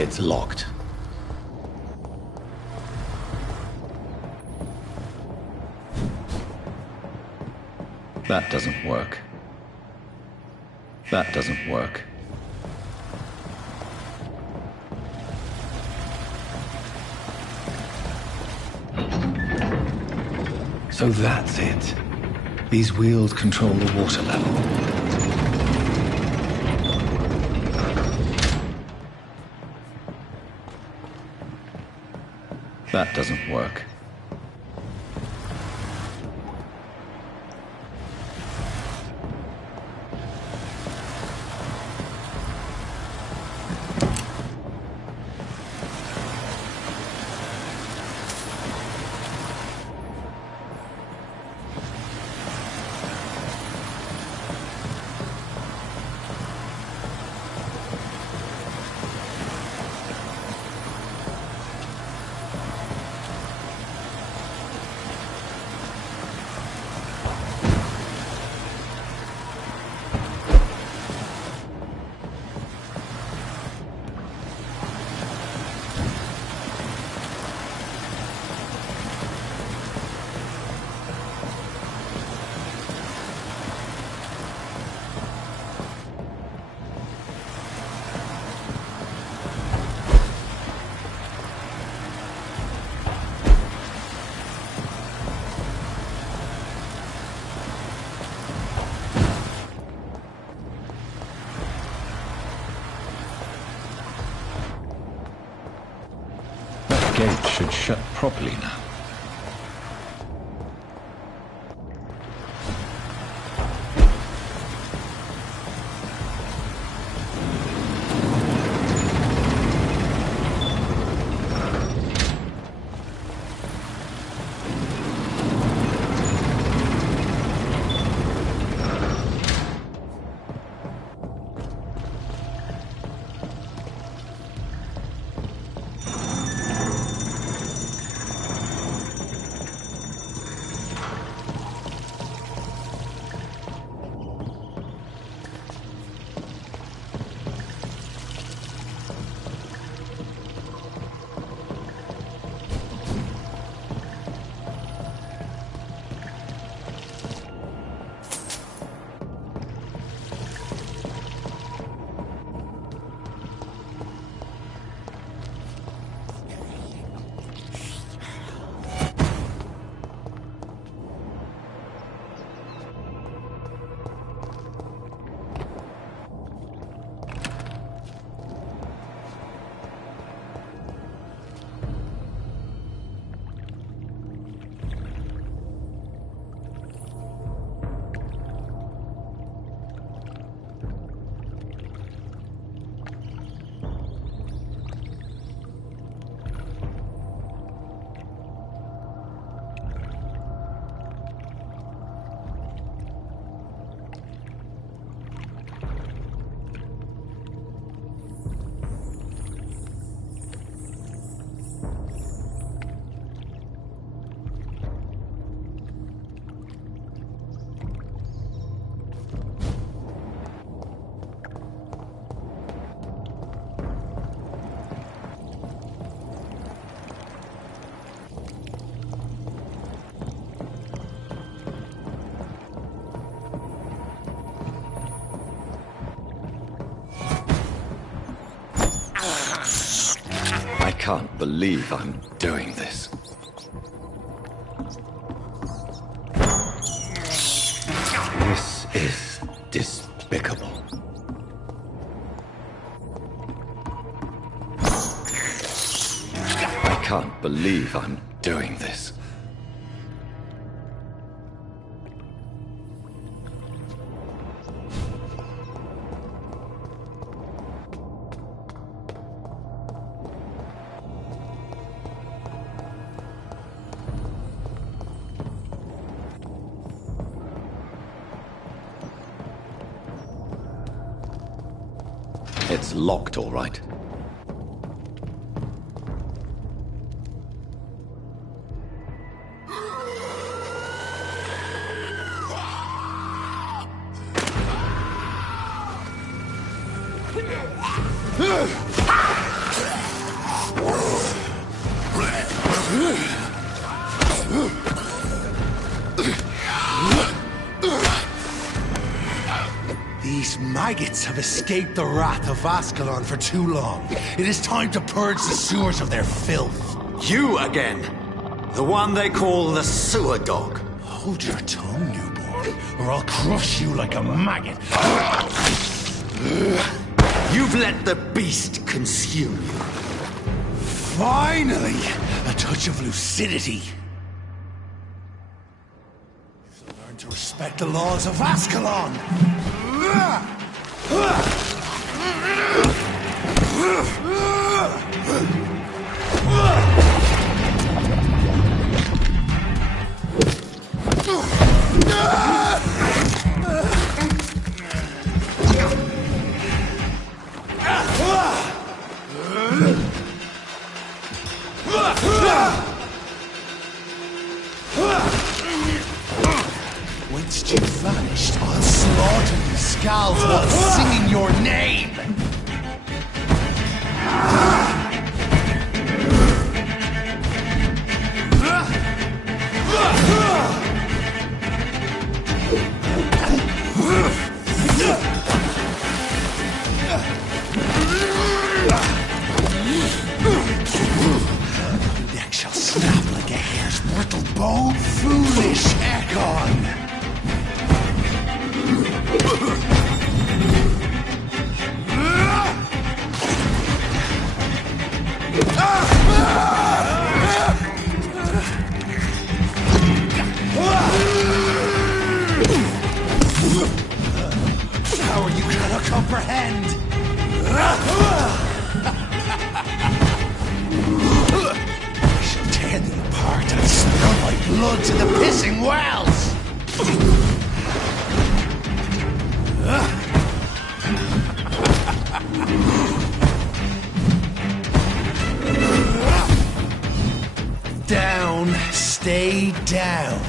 It's locked. That doesn't work. That doesn't work. So that's it. These wheels control the water level. That doesn't work. Gate should shut properly now. I can't believe I'm doing this. This is despicable. I can't believe I'm doing this. It's locked, all right. These maggots have escaped the wrath of Ascalon for too long. It is time to purge the sewers of their filth. You again! The one they call the sewer dog. Hold your tongue, newborn, or I'll crush you like a maggot. You've let the beast consume you. Finally! A touch of lucidity. Learn to respect the laws of Ascalon! Whilst you vanished, I'll slaughter you scalds while singing your name! Neck shall snap like a hare's brittle bow, foolish Ekon! Power you cannot comprehend! I shall tear thee apart and spill my blood to the pissing wells! Down, stay down.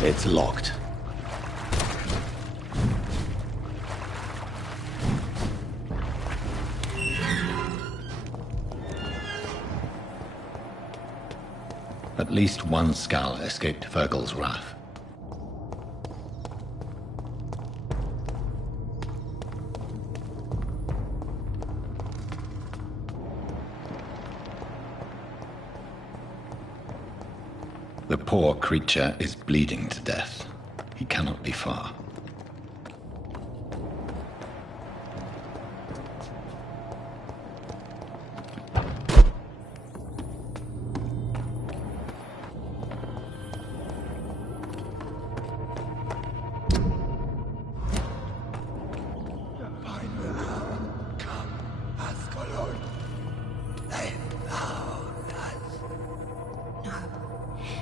It's locked. At least one skull escaped Fergal's wrath. The poor creature is bleeding to death. He cannot be far.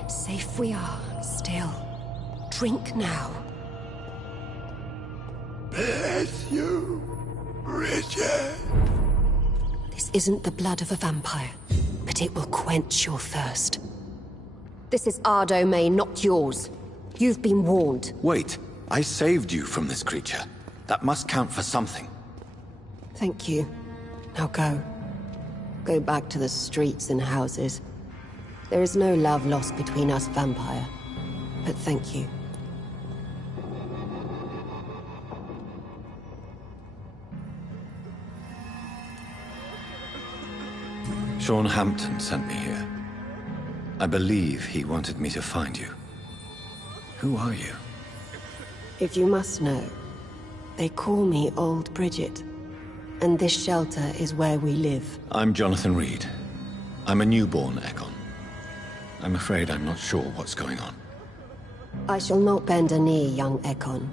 Safe we are, still. Drink now. Bless you, Richard. This isn't the blood of a vampire, but but it will quench your thirst. This is our domain, not yours. You've been warned. Wait, I saved you from this creature. That must count for something. Thank you. Now go. Go back to the streets and houses. There is no love lost between us, Vampyr. But thank you. Sean Hampton sent me here. I believe he wanted me to find you. Who are you? If you must know, they call me Old Bridget. And this shelter is where we live. I'm Jonathan Reed. I'm a newborn Ekon. I'm afraid I'm not sure what's going on. I shall not bend a knee, young Ekon,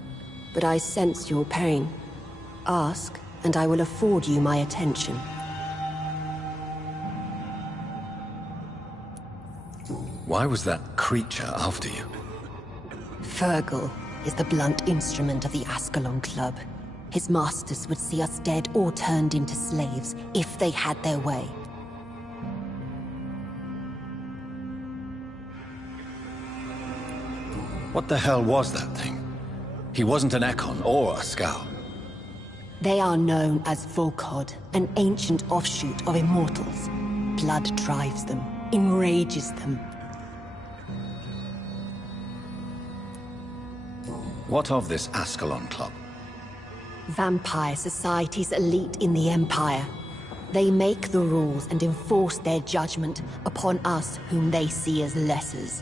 but I sense your pain. Ask, and I will afford you my attention. Why was that creature after you? Fergal is the blunt instrument of the Ascalon Club. His masters would see us dead or turned into slaves if they had their way. What the hell was that thing? He wasn't an Ekon or a Scout. They are known as Volkod, an ancient offshoot of immortals. Blood drives them, enrages them. What of this Ascalon Club? Vampire Society's elite in the Empire. They make the rules and enforce their judgment upon us whom they see as lessers.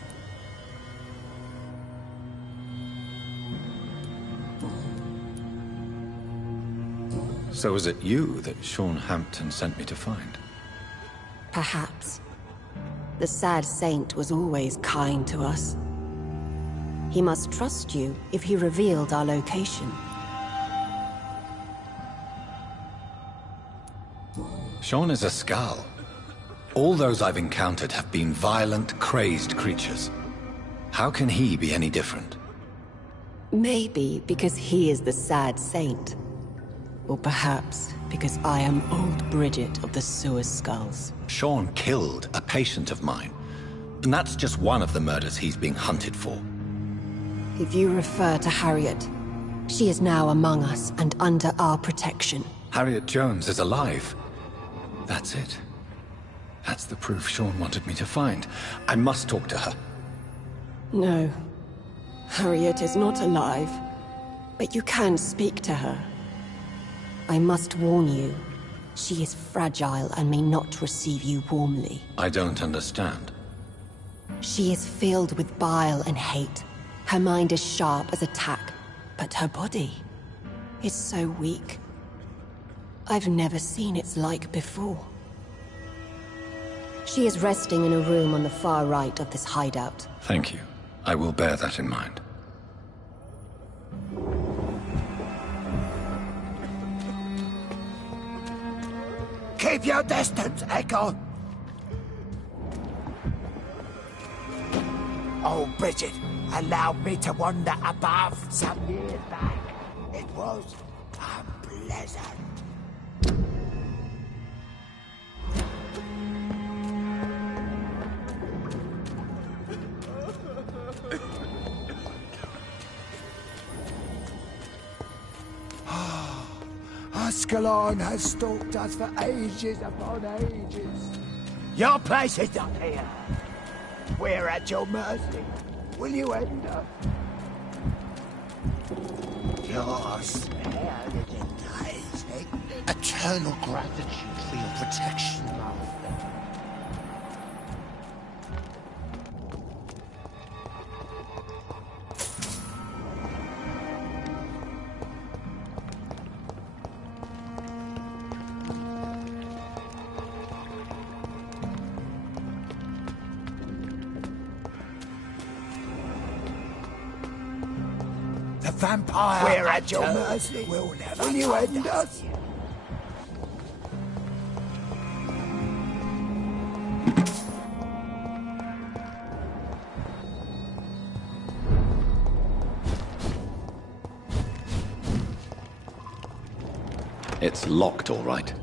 So was it you that Sean Hampton sent me to find? Perhaps. The sad saint was always kind to us. He must trust you if he revealed our location. Sean is a Skal. All those I've encountered have been violent, crazed creatures. How can he be any different? Maybe because he is the sad saint. Or perhaps because I am Old Bridget of the Sewer Skulls. Sean killed a patient of mine. And that's just one of the murders he's being hunted for. If you refer to Harriet, she is now among us and under our protection. Harriet Jones is alive. That's it. That's the proof Sean wanted me to find. I must talk to her. No. Harriet is not alive. But you can speak to her. I must warn you. She is fragile and may not receive you warmly. I don't understand. She is filled with bile and hate. Her mind is sharp as a tack, but her body is so weak. I've never seen its like before. She is resting in a room on the far right of this hideout. Thank you. I will bear that in mind. Keep your distance, Echo! Oh, Bridget, allow me to wander above some years back. It was unpleasant. Ascalon has stalked us for ages upon ages. Your place is not here. We're at your mercy. Will you end us? You're spared in enticing. Eternal gratitude for your protection, Master. The vampire. We're at your mercy. Will you end us? It's locked, all right.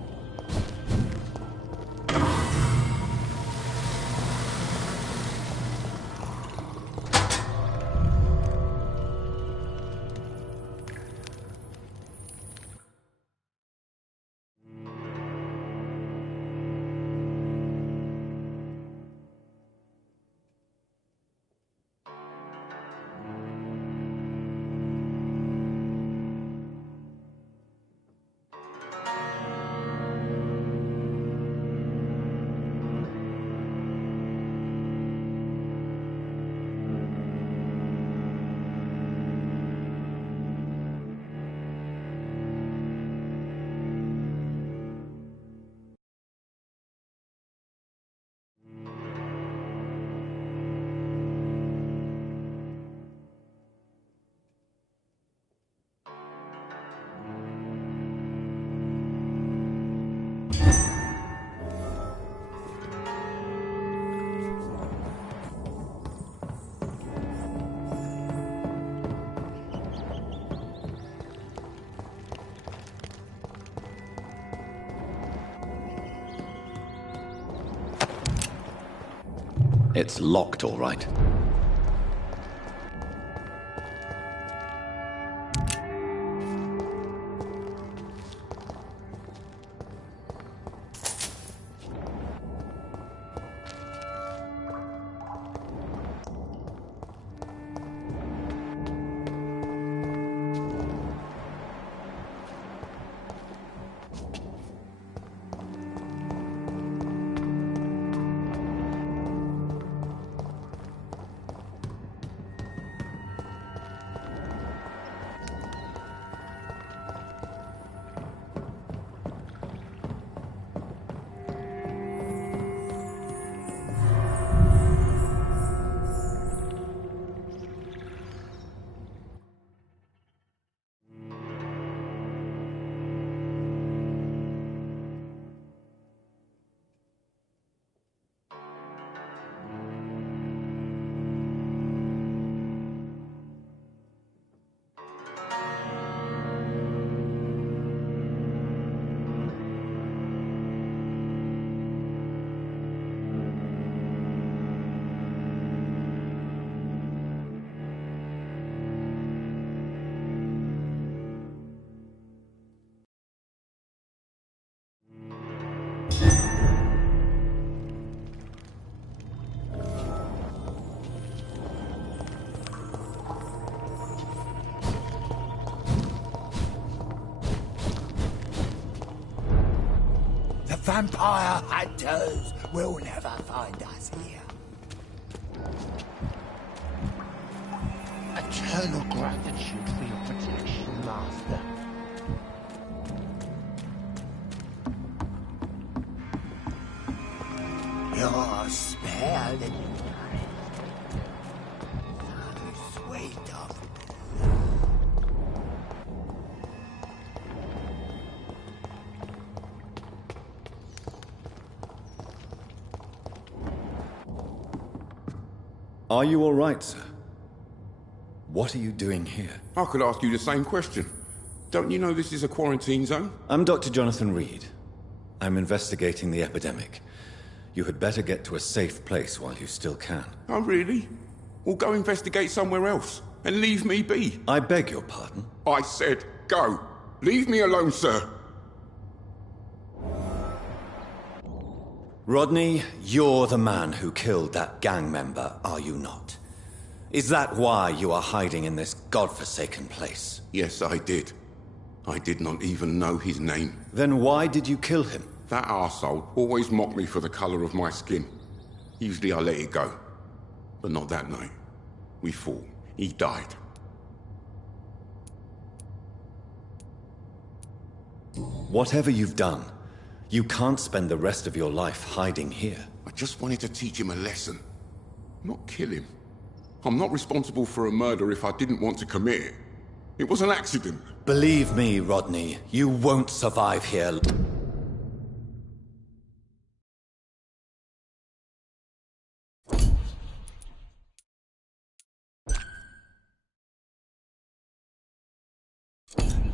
It's locked, all right. The vampire hunters will never find us here. Eternal gratitude for your protection, Master. Your spell and so sweet of Are you all right, sir? What are you doing here? I could ask you the same question. Don't you know this is a quarantine zone? I'm Dr. Jonathan Reed. I'm investigating the epidemic. You had better get to a safe place while you still can. Oh, really? Well, go investigate somewhere else and leave me be. I beg your pardon? I said go. Leave me alone, sir. Rodney, you're the man who killed that gang member, are you not? Is that why you are hiding in this godforsaken place? Yes, I did. I did not even know his name. Then why did you kill him? That arsehole always mocked me for the color of my skin. Usually I let it go. But not that night. We fought. He died. Whatever you've done, you can't spend the rest of your life hiding here. I just wanted to teach him a lesson. Not kill him. I'm not responsible for a murder if I didn't want to commit it. It was an accident. Believe me, Rodney, you won't survive here.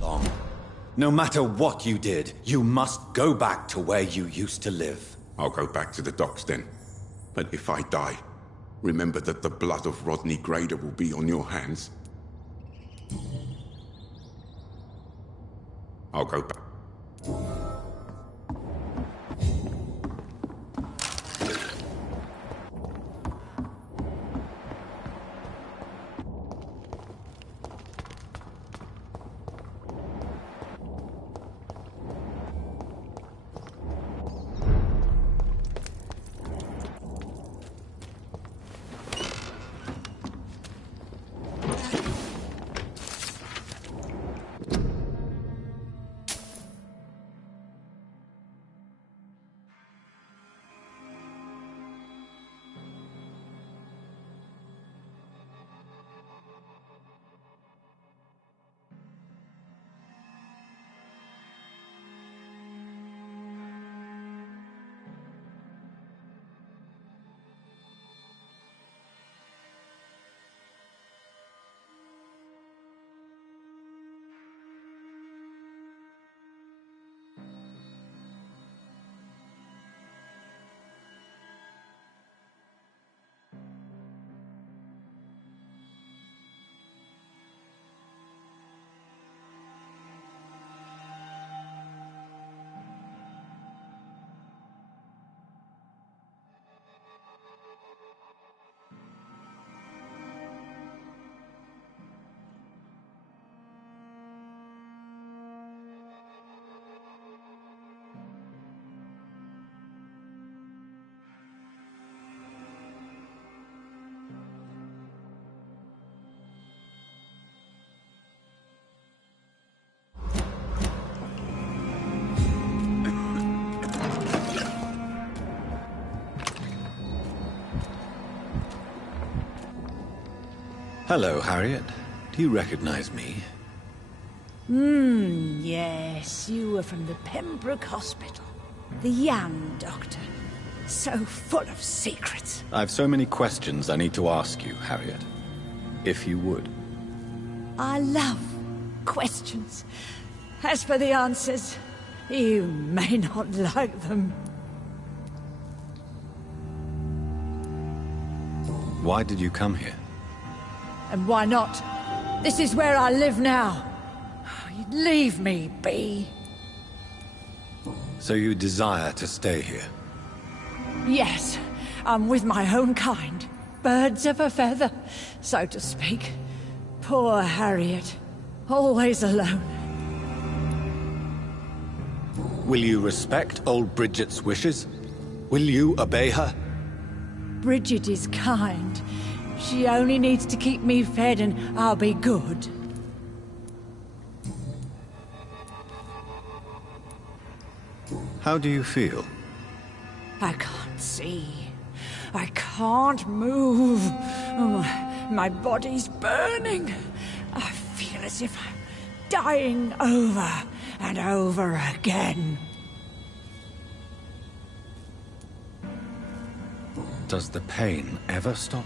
Long. No matter what you did, you must go back to where you used to live. I'll go back to the docks then. But if I die, remember that the blood of Rodney Grader will be on your hands. I'll go back. Hello, Harriet. Do you recognize me? Yes, you were from the Pembroke Hospital. The young doctor. So full of secrets. I've so many questions I need to ask you, Harriet. If you would. I love questions. As for the answers, you may not like them. Why did you come here? And why not? This is where I live now. Leave me be. So you desire to stay here? Yes, I'm with my own kind. Birds of a feather, so to speak. Poor Harriet. Always alone. Will you respect old Bridget's wishes? Will you obey her? Bridget is kind. She only needs to keep me fed and I'll be good. How do you feel? I can't see. I can't move. My body's burning. I feel as if I'm dying over and over again. Does the pain ever stop?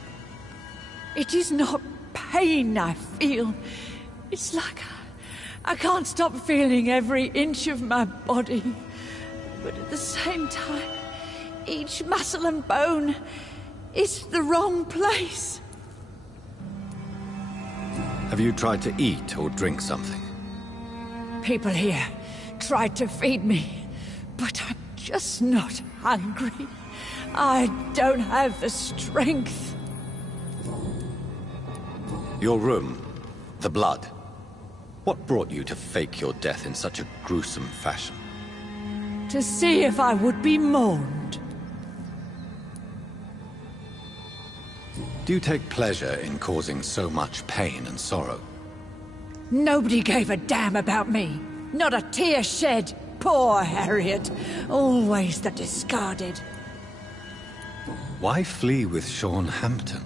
It is not pain I feel. It's like I can't stop feeling every inch of my body. But at the same time, each muscle and bone is the wrong place. Have you tried to eat or drink something? People here tried to feed me, but I'm just not hungry. I don't have the strength. Your room, the blood. What brought you to fake your death in such a gruesome fashion? To see if I would be mourned. Do you take pleasure in causing so much pain and sorrow? Nobody gave a damn about me. Not a tear shed. Poor Harriet. Always the discarded. Why flee with Sean Hampton?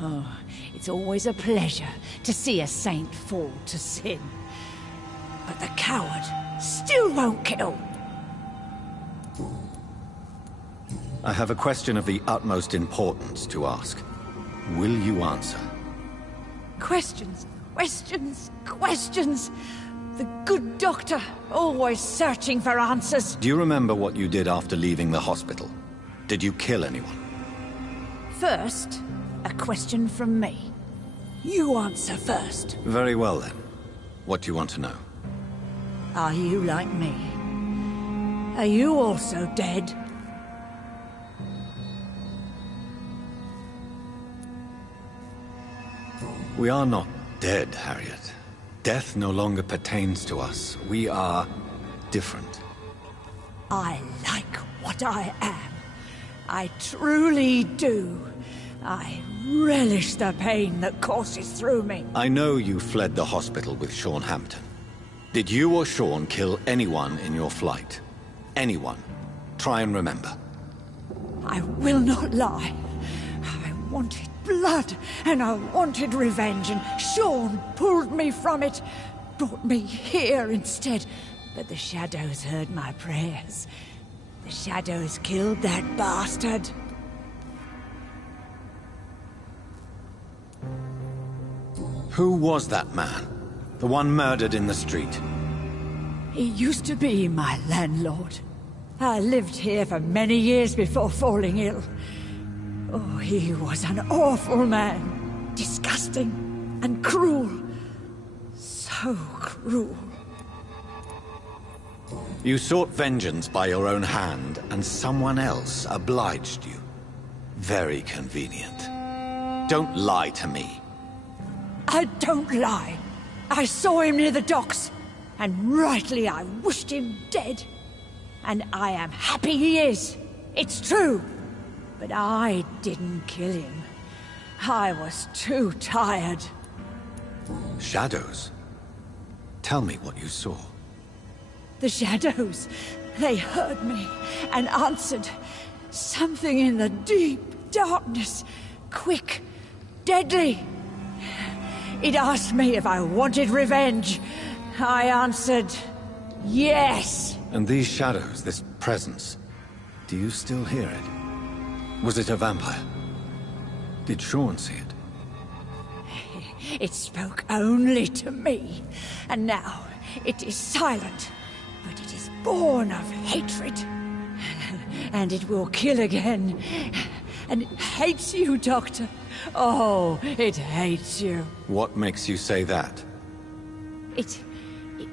Oh, it's always a pleasure to see a saint fall to sin. But the coward still won't kill. I have a question of the utmost importance to ask. Will you answer? Questions, questions, questions. The good doctor, always searching for answers. Do you remember what you did after leaving the hospital? Did you kill anyone? First, a question from me. You answer first. Very well then. What do you want to know? Are you like me? Are you also dead? We are not dead, Harriet. Death no longer pertains to us. We are different. I like what I am. I truly do. I relish the pain that courses through me. I know you fled the hospital with Sean Hampton. Did you or Sean kill anyone in your flight? Anyone? Try and remember. I will not lie. I wanted blood, and I wanted revenge, and Sean pulled me from it, brought me here instead. But the shadows heard my prayers. The shadows killed that bastard. Who was that man? The one murdered in the street? He used to be my landlord. I lived here for many years before falling ill. Oh, he was an awful man. Disgusting and cruel. So cruel. You sought vengeance by your own hand, and someone else obliged you. Very convenient. Don't lie to me. I don't lie. I saw him near the docks, and rightly I wished him dead. And I am happy he is. It's true. But I didn't kill him. I was too tired. Shadows? Tell me what you saw. The shadows, they heard me and answered. Something in the deep darkness. Quick, deadly, It asked me if I wanted revenge. I answered, yes. And these shadows, this presence, do you still hear it? Was it a vampire? Did Sean see it? It spoke only to me, and now it is silent, but it is born of hatred. And it will kill again. And it hates you, Doctor. Oh, it hates you. What makes you say that? It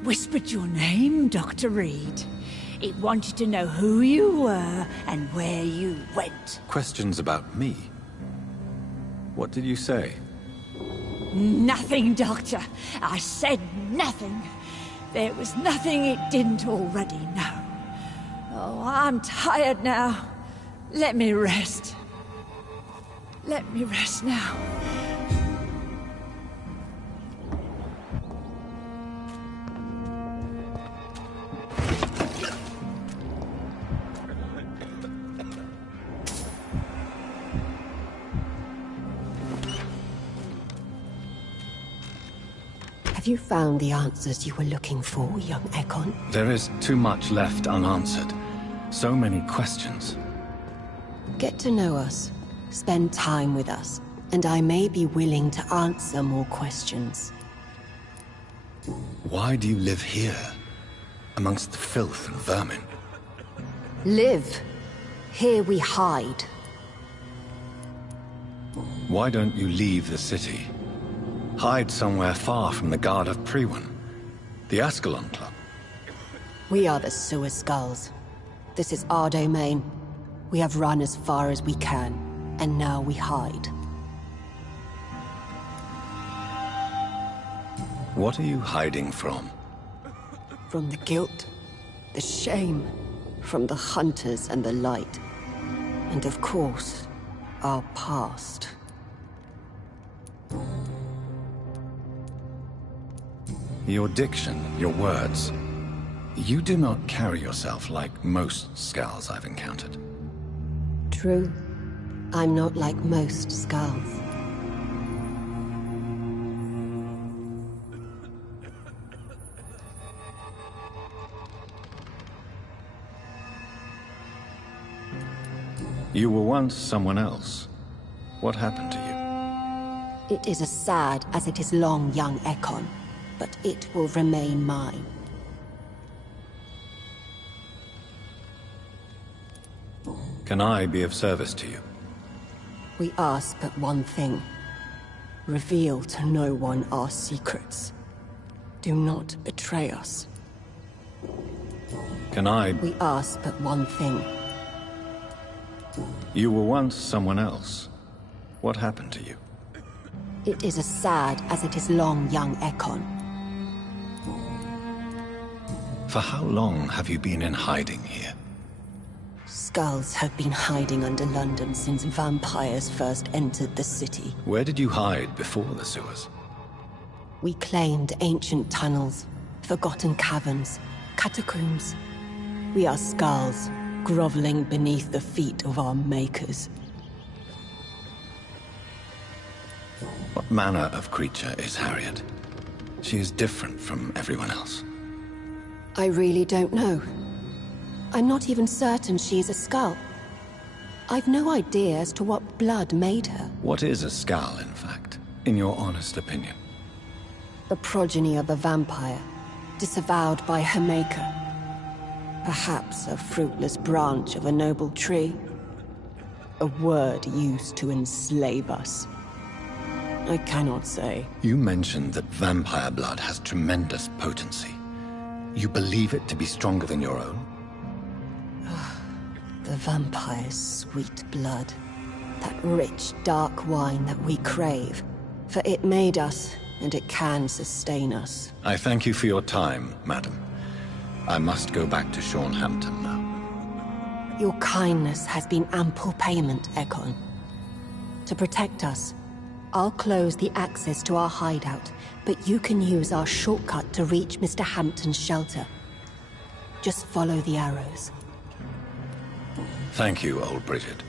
whispered your name, Dr. Reed. It wanted to know who you were and where you went. Questions about me? What did you say? Nothing, Doctor. I said nothing. There was nothing it didn't already know. Oh, I'm tired now. Let me rest. Let me rest now. Have you found the answers you were looking for, young Ekon? There is too much left unanswered. So many questions. Get to know us, spend time with us, and I may be willing to answer more questions. Why do you live here, amongst the filth and vermin? Live. Here we hide. Why don't you leave the city? Hide somewhere far from the Guard of Priwen, the Ascalon Club. We are the Sewer Skulls. This is our domain. We have run as far as we can, and now we hide. What are you hiding from? From the guilt, the shame, from the hunters and the light. And of course, our past. Your diction, your words. You do not carry yourself like most Skulls I've encountered. True. I'm not like most Skulls. You were once someone else. What happened to you? It is as sad as it is long, young Ekon, but it will remain mine. Can I be of service to you? We ask but one thing. Reveal to no one our secrets. Do not betray us. Can I... We ask but one thing. You were once someone else. What happened to you? It is as sad as it is long, young Ekon. For how long have you been in hiding here? Skulls have been hiding under London since vampires first entered the city. Where did you hide before the sewers? We claimed ancient tunnels, forgotten caverns, catacombs. We are skulls, groveling beneath the feet of our makers. What manner of creature is Harriet? She is different from everyone else. I really don't know. I'm not even certain she is a skull. I've no idea as to what blood made her. What is a skull, in fact, in your honest opinion? The progeny of a vampire, disavowed by her maker. Perhaps a fruitless branch of a noble tree. A word used to enslave us. I cannot say. You mentioned that vampire blood has tremendous potency. You believe it to be stronger than your own? The vampire's sweet blood. That rich, dark wine that we crave. For it made us, and it can sustain us. I thank you for your time, madam. I must go back to Hampton now. Your kindness has been ample payment, Ekon. To protect us, I'll close the access to our hideout, but you can use our shortcut to reach Mr. Hampton's shelter. Just follow the arrows. Thank you, old Bridget.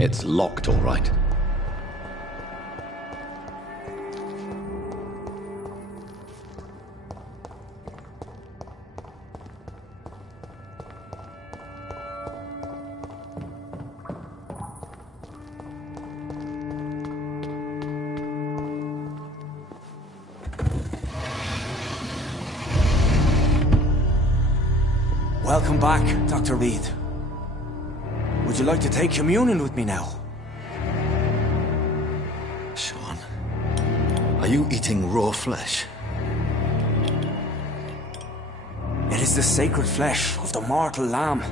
It's locked, all right. Welcome back, Dr. Reed. Would you like to take communion with me now? Sean, are you eating raw flesh? It is the sacred flesh of the mortal lamb.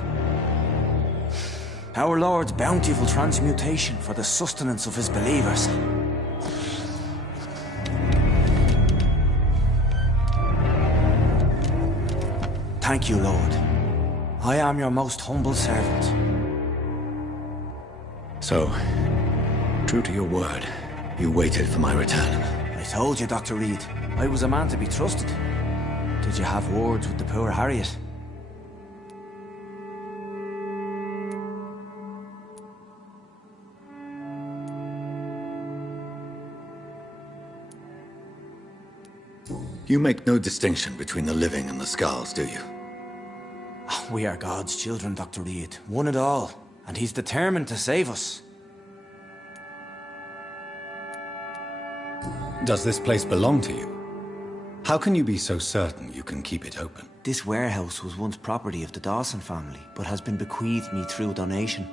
Our Lord's bountiful transmutation for the sustenance of his believers. Thank you, Lord. I am your most humble servant. So, true to your word, you waited for my return. I told you, Dr. Reed, I was a man to be trusted. Did you have words with the poor Harriet? You make no distinction between the living and the Skulls, do you? We are God's children, Dr. Reed. One and all. And he's determined to save us. Does this place belong to you? How can you be so certain you can keep it open? This warehouse was once property of the Dawson family, but has been bequeathed me through donation.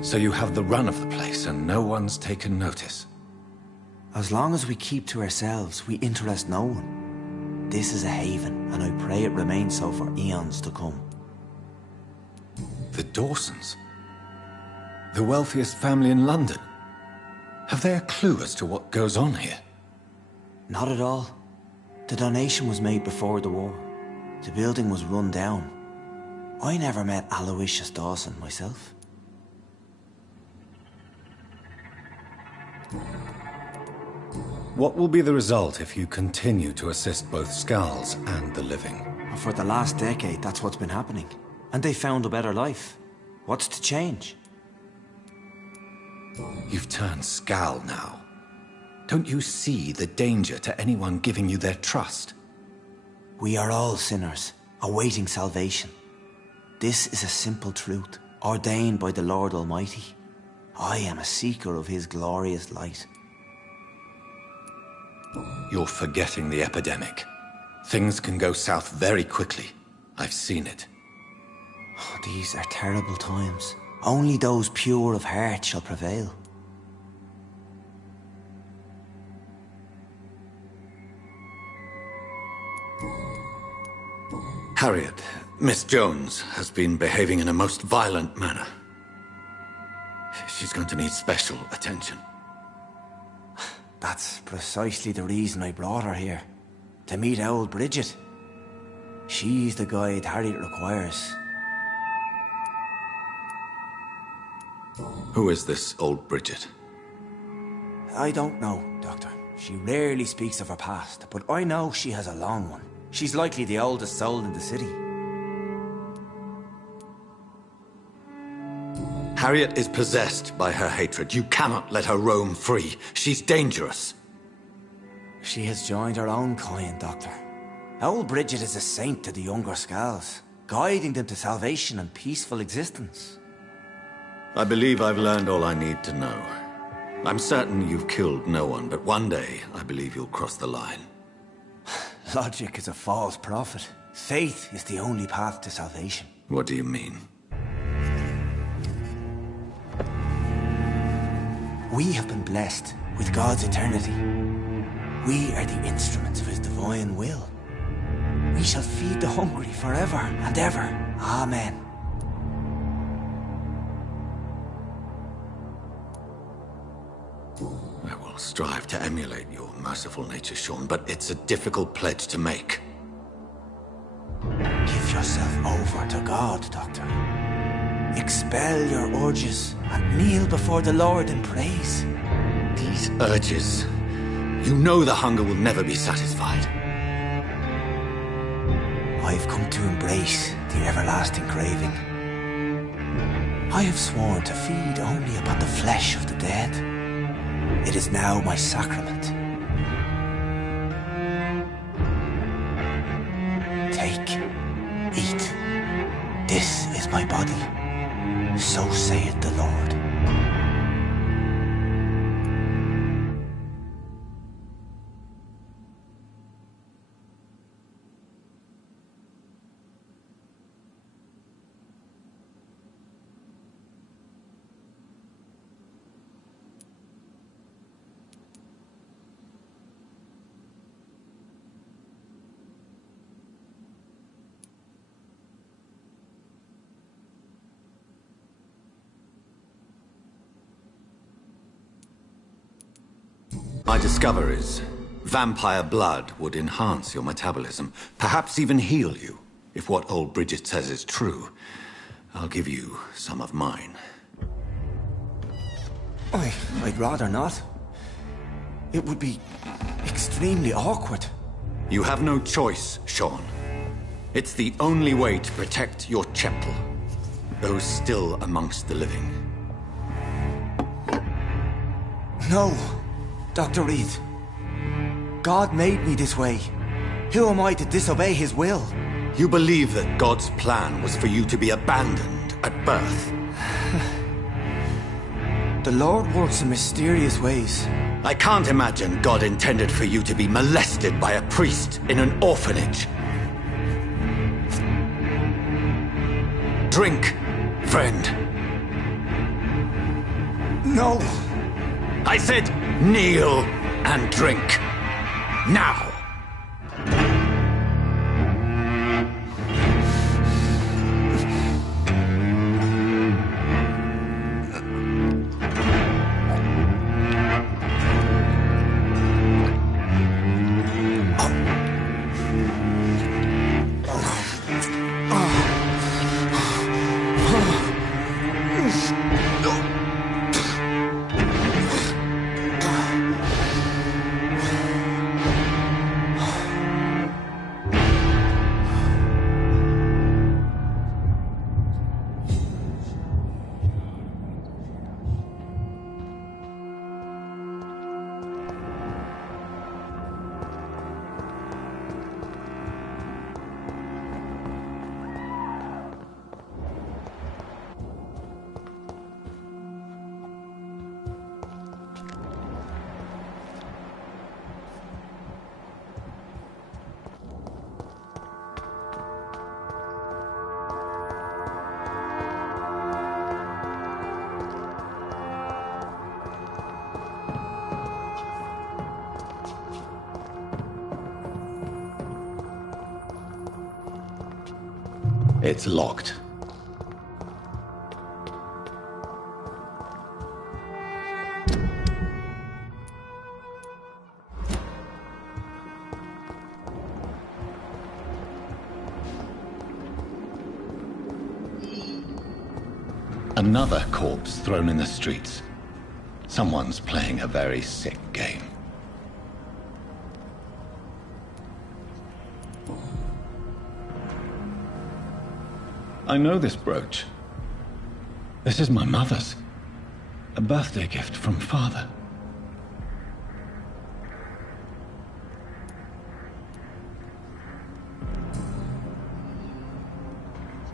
So you have the run of the place and no one's taken notice? As long as we keep to ourselves, we interest no one. This is a haven, and I pray it remains so for eons to come. The Dawsons? The wealthiest family in London? Have they a clue as to what goes on here? Not at all. The donation was made before the war. The building was run down. I never met Aloysius Dawson myself. What will be the result if you continue to assist both Skulls and the living? For the last decade, that's what's been happening. And they found a better life. What's to change? You've turned Skull now. Don't you see the danger to anyone giving you their trust? We are all sinners, awaiting salvation. This is a simple truth, ordained by the Lord Almighty. I am a seeker of his glorious light. You're forgetting the epidemic. Things can go south very quickly. I've seen it. Oh, these are terrible times. Only those pure of heart shall prevail. Harriet, Miss Jones, has been behaving in a most violent manner. She's going to need special attention. That's precisely the reason I brought her here. To meet old Bridget. She's the guide Harriet requires. Who is this old Bridget? I don't know, Doctor. She rarely speaks of her past, but I know she has a long one. She's likely the oldest soul in the city. Harriet is possessed by her hatred. You cannot let her roam free. She's dangerous. She has joined her own kind, Doctor. Old Bridget is a saint to the younger Skulls, guiding them to salvation and peaceful existence. I believe I've learned all I need to know. I'm certain you've killed no one, but one day I believe you'll cross the line. Logic is a false prophet. Faith is the only path to salvation. What do you mean? We have been blessed with God's eternity. We are the instruments of his divine will. We shall feed the hungry forever and ever. Amen. I will strive to emulate your merciful nature, Sean, but it's a difficult pledge to make. Give yourself over to God, Doctor. Expel your urges and kneel before the Lord in praise. These urges. You know the hunger will never be satisfied. I've come to embrace the everlasting craving. I have sworn to feed only upon the flesh of the dead. It is now my sacrament. Take, eat. This is my body. So saith the Lord. My discoveries. Vampire blood would enhance your metabolism, perhaps even heal you. If what old Bridget says is true, I'll give you some of mine. I'd rather not. It would be extremely awkward. You have no choice, Sean. It's the only way to protect your chapel, those still amongst the living. No, Dr. Reed. God made me this way. Who am I to disobey his will? You believe that God's plan was for you to be abandoned at birth? The Lord works in mysterious ways. I can't imagine God intended for you to be molested by a priest in an orphanage. Drink, friend. No. I said kneel and drink. Now. It's locked. Another corpse thrown in the streets. Someone's playing a very sick game. I know this brooch. This is my mother's. A birthday gift from father.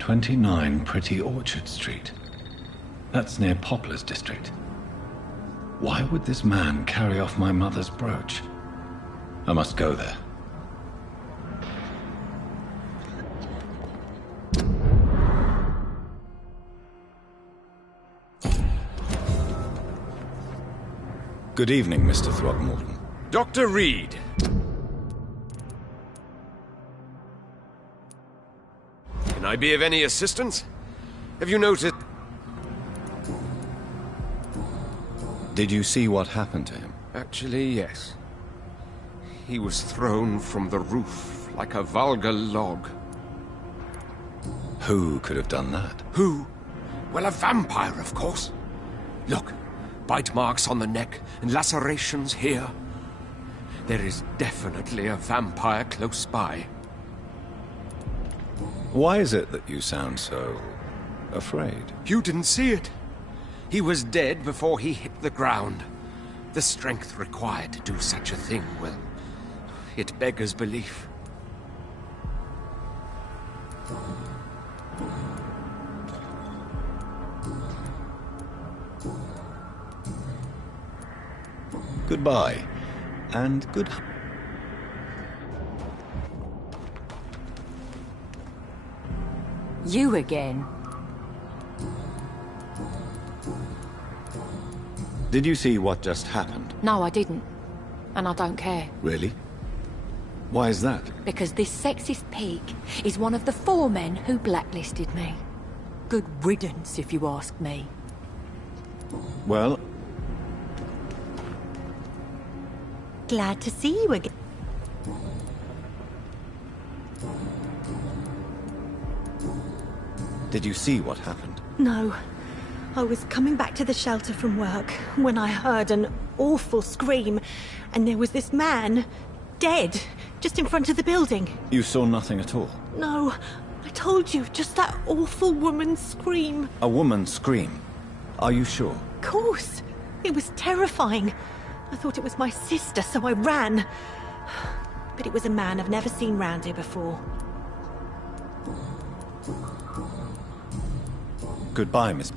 "29 Pretty Orchard Street." That's near Poplar's district. Why would this man carry off my mother's brooch? I must go there. Good evening, Mr. Throckmorton. Dr. Reed. Can I be of any assistance? Have you noticed... Did you see what happened to him? Actually, yes. He was thrown from the roof like a vulgar log. Who could have done that? Who? Well, a vampire, of course. Look. Bite marks on the neck and lacerations here. There is definitely a vampire close by. Why is it that you sound so afraid. You didn't see it. He was dead before he hit the ground. The strength required to do such a thing, well, it beggars belief. Goodbye, and good... You again? Did you see what just happened? No, I didn't. And I don't care. Really? Why is that? Because this sexist pig is one of the 4 men who blacklisted me. Good riddance, if you ask me. Well... Glad to see you again. Did you see what happened? No. I was coming back to the shelter from work when I heard an awful scream, and there was this man, dead, just in front of the building. You saw nothing at all? No. I told you, just that awful woman's scream. A woman's scream? Are you sure? Of course. It was terrifying. I thought it was my sister, so I ran. But it was a man I've never seen round here before. Goodbye, Miss...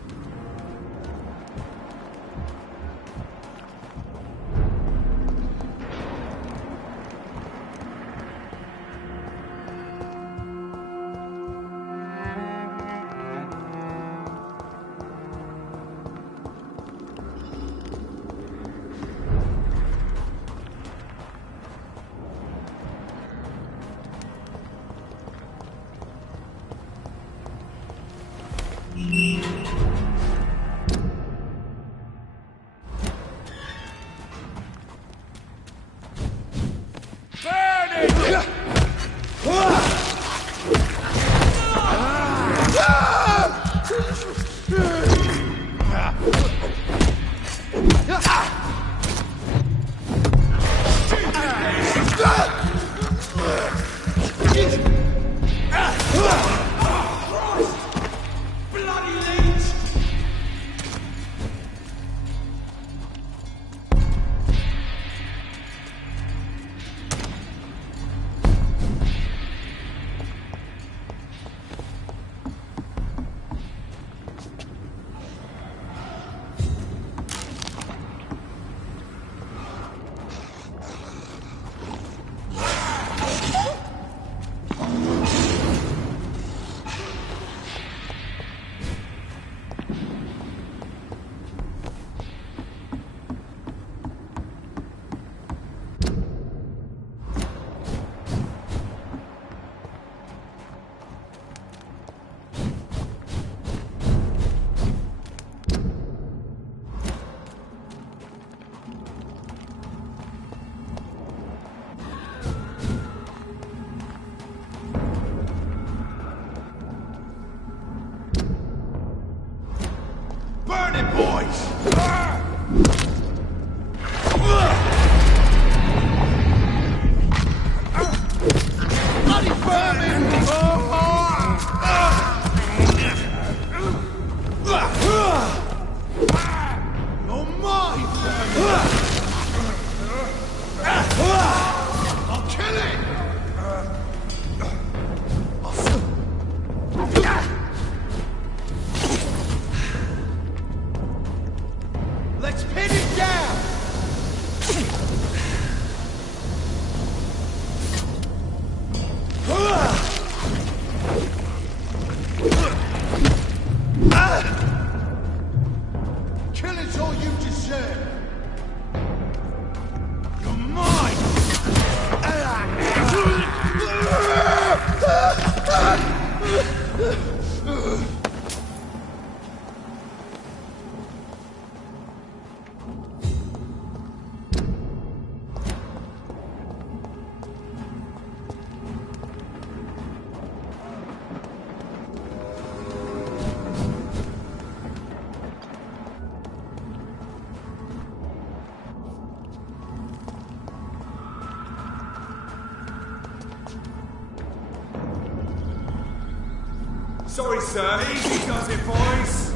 Sorry, sir. Easy does it, boys.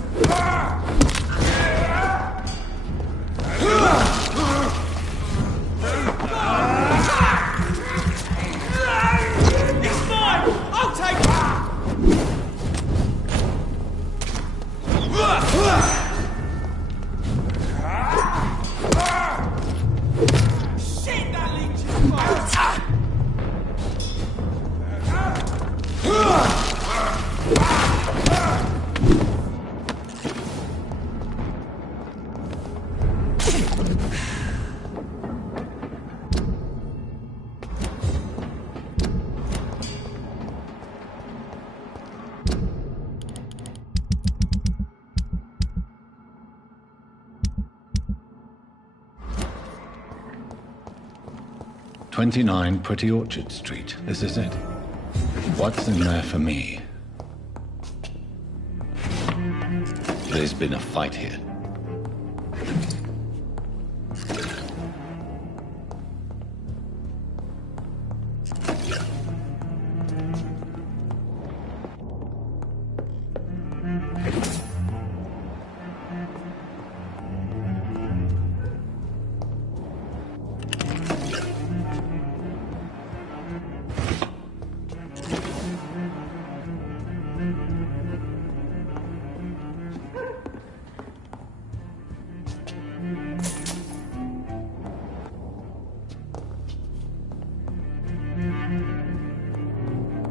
It's mine! I'll take it! Shit, that leech is mine! "29 Pretty Orchard Street. This is it. What's in there for me?" There's been a fight here.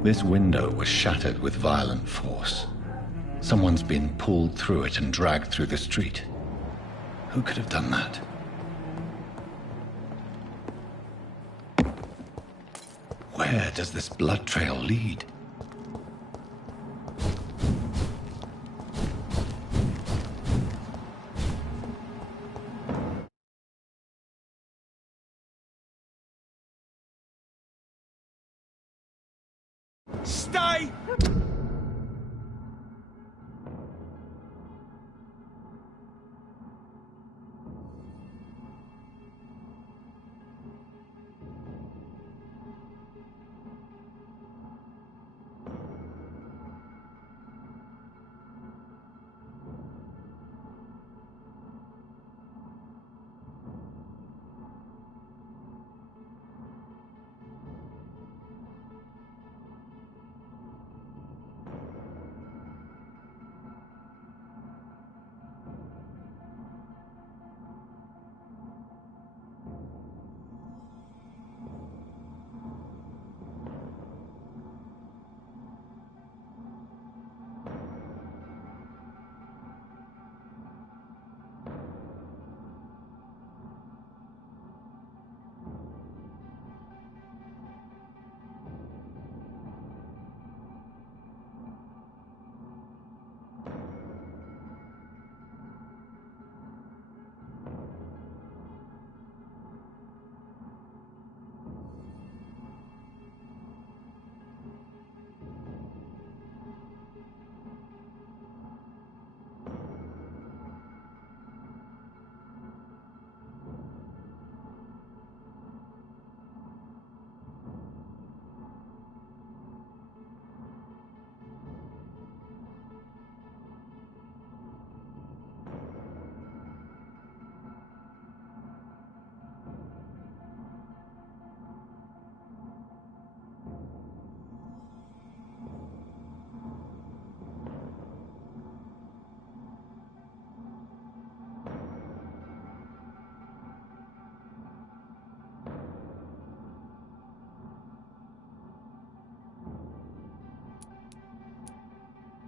This window was shattered with violent force. Someone's been pulled through it and dragged through the street. Who could have done that? Where does this blood trail lead? Stay!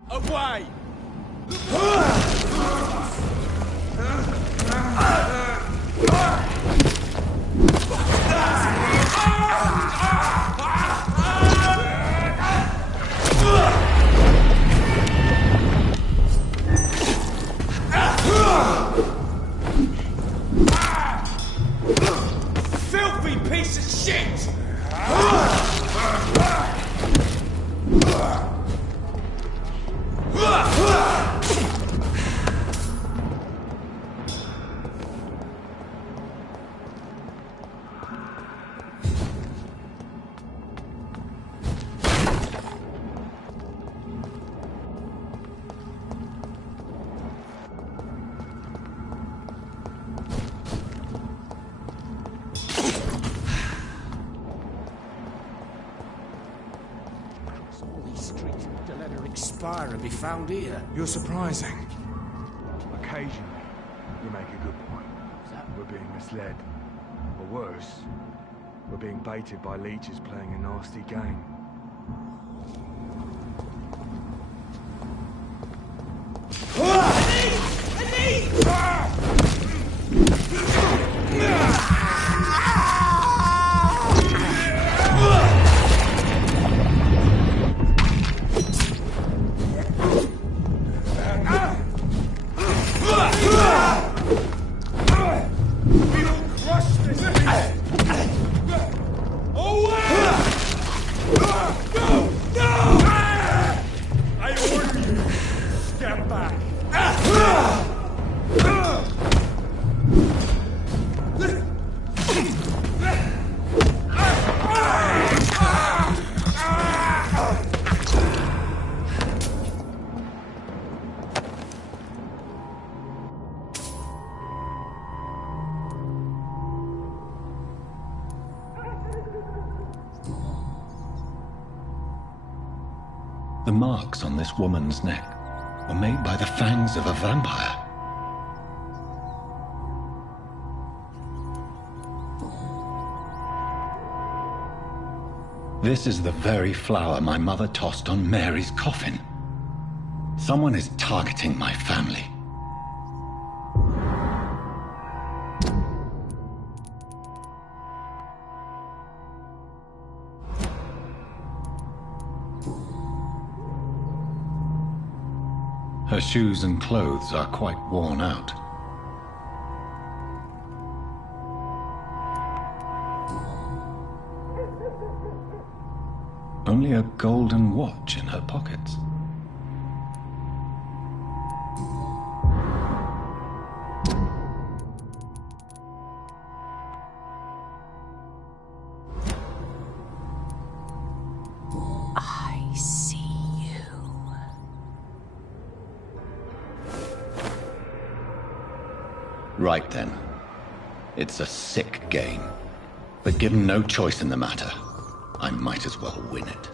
Away! Filthy piece of shit! vampire be found here? You're surprising. Occasionally, you make a good point. We're being misled. Or worse, we're being baited by leeches playing a nasty game. The marks on this woman's neck were made by the fangs of a vampire. This is the very flower my mother tossed on Mary's coffin. Someone is targeting my family. Her shoes and clothes are quite worn out. Only a golden watch in her pockets. I see you. Right then. It's a sick game. But given no choice in the matter, I might as well win it.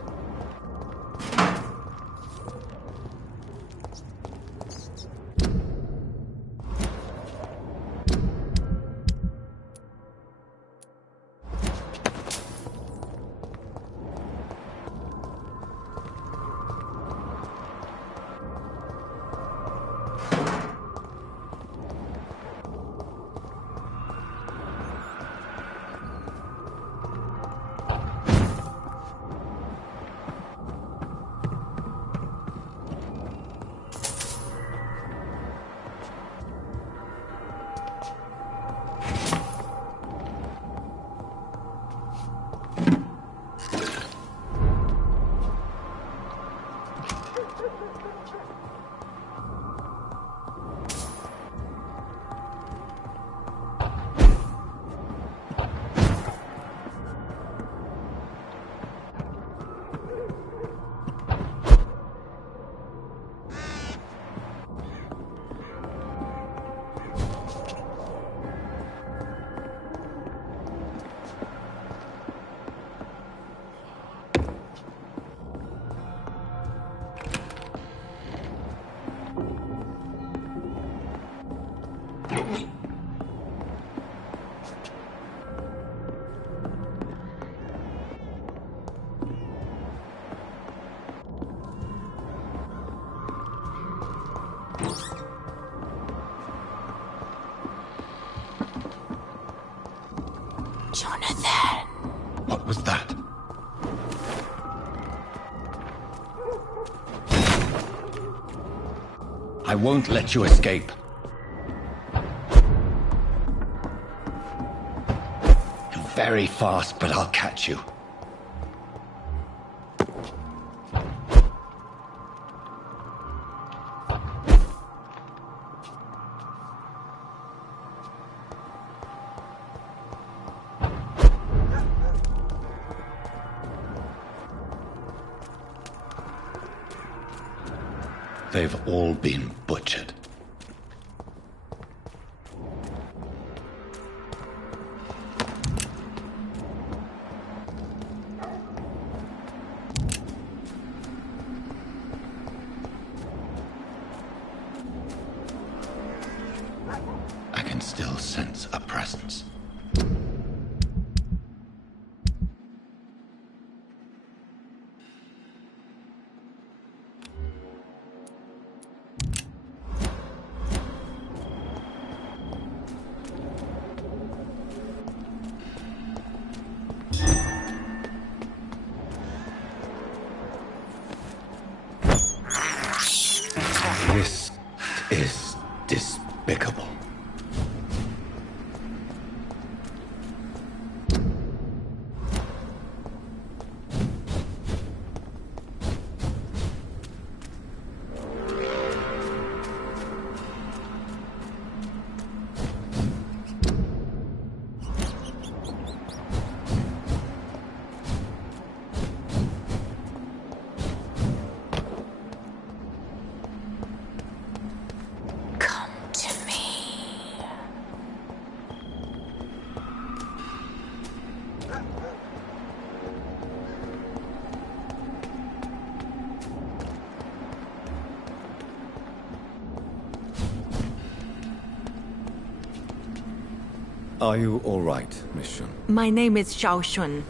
Jonathan. What was that? I won't let you escape. You're very fast, but I'll catch you. They've all been butchered. Are you all right, Miss Shun? My name is Xiao Shun.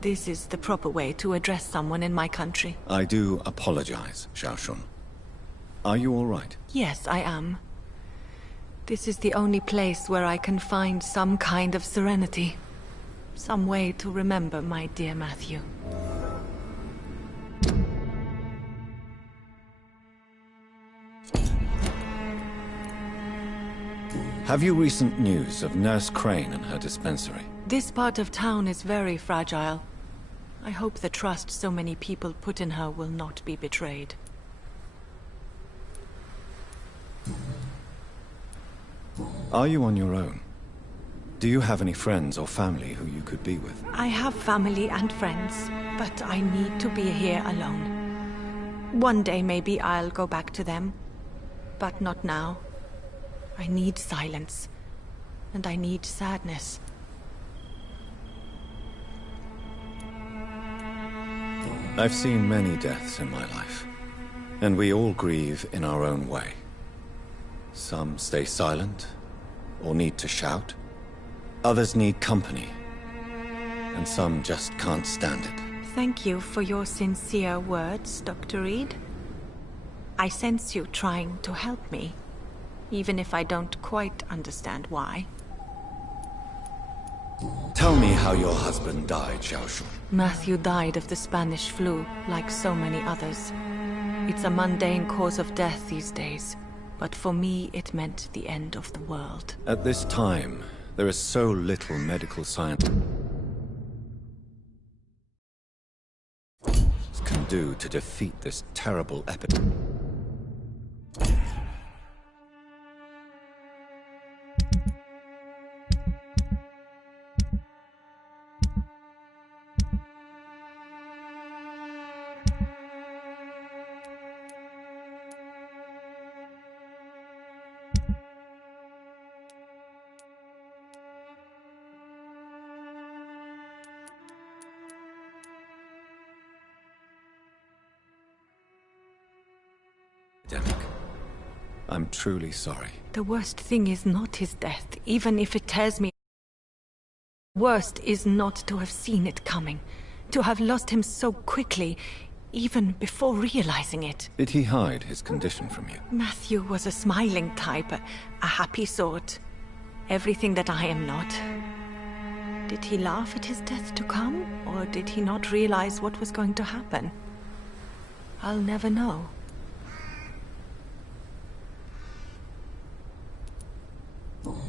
This is the proper way to address someone in my country. I do apologize, Xiao Shun. Are you all right? Yes, I am. This is the only place where I can find some kind of serenity. Some way to remember my dear Matthew. Have you recent news of Nurse Crane and her dispensary? This part of town is very fragile. I hope the trust so many people put in her will not be betrayed. Are you on your own? Do you have any friends or family who you could be with? I have family and friends, but I need to be here alone. One day maybe I'll go back to them, but not now. I need silence, and I need sadness. I've seen many deaths in my life, and we all grieve in our own way. Some stay silent, or need to shout. Others need company, and some just can't stand it. Thank you for your sincere words, Dr. Reed. I sense you trying to help me, even if I don't quite understand why. Tell me how your husband died, Xiao Shun. Matthew died of the Spanish flu, like so many others. It's a mundane cause of death these days, but for me it meant the end of the world. At this time, there is so little medical science can do to defeat this terrible epidemic. I'm truly sorry. The worst thing is not his death, even if it tears me. Worst is not to have seen it coming, to have lost him so quickly, even before realizing it. Did he hide his condition from you? Matthew was a smiling type, a happy sort. Everything that I am not. Did he laugh at his death to come, or did he not realize what was going to happen? I'll never know.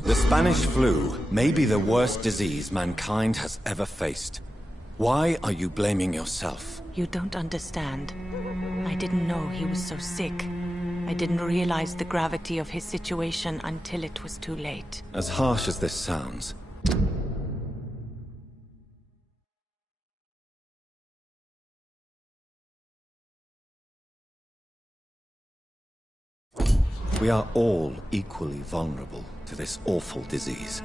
The Spanish flu may be the worst disease mankind has ever faced. Why are you blaming yourself? You don't understand. I didn't know he was so sick. I didn't realize the gravity of his situation until it was too late. As harsh as this sounds, we are all equally vulnerable to this awful disease.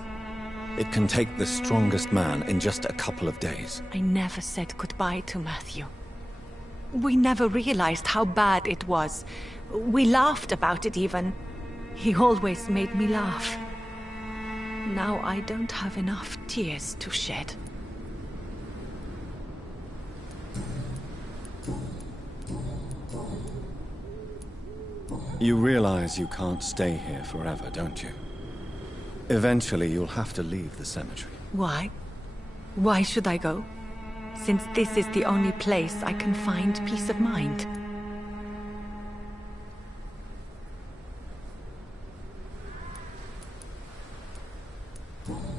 It can take the strongest man in just a couple of days. I never said goodbye to Matthew. We never realized how bad it was. We laughed about it even. He always made me laugh. Now I don't have enough tears to shed. You realize you can't stay here forever, don't you? Eventually, you'll have to leave the cemetery. Why? Why should I go? Since this is the only place I can find peace of mind.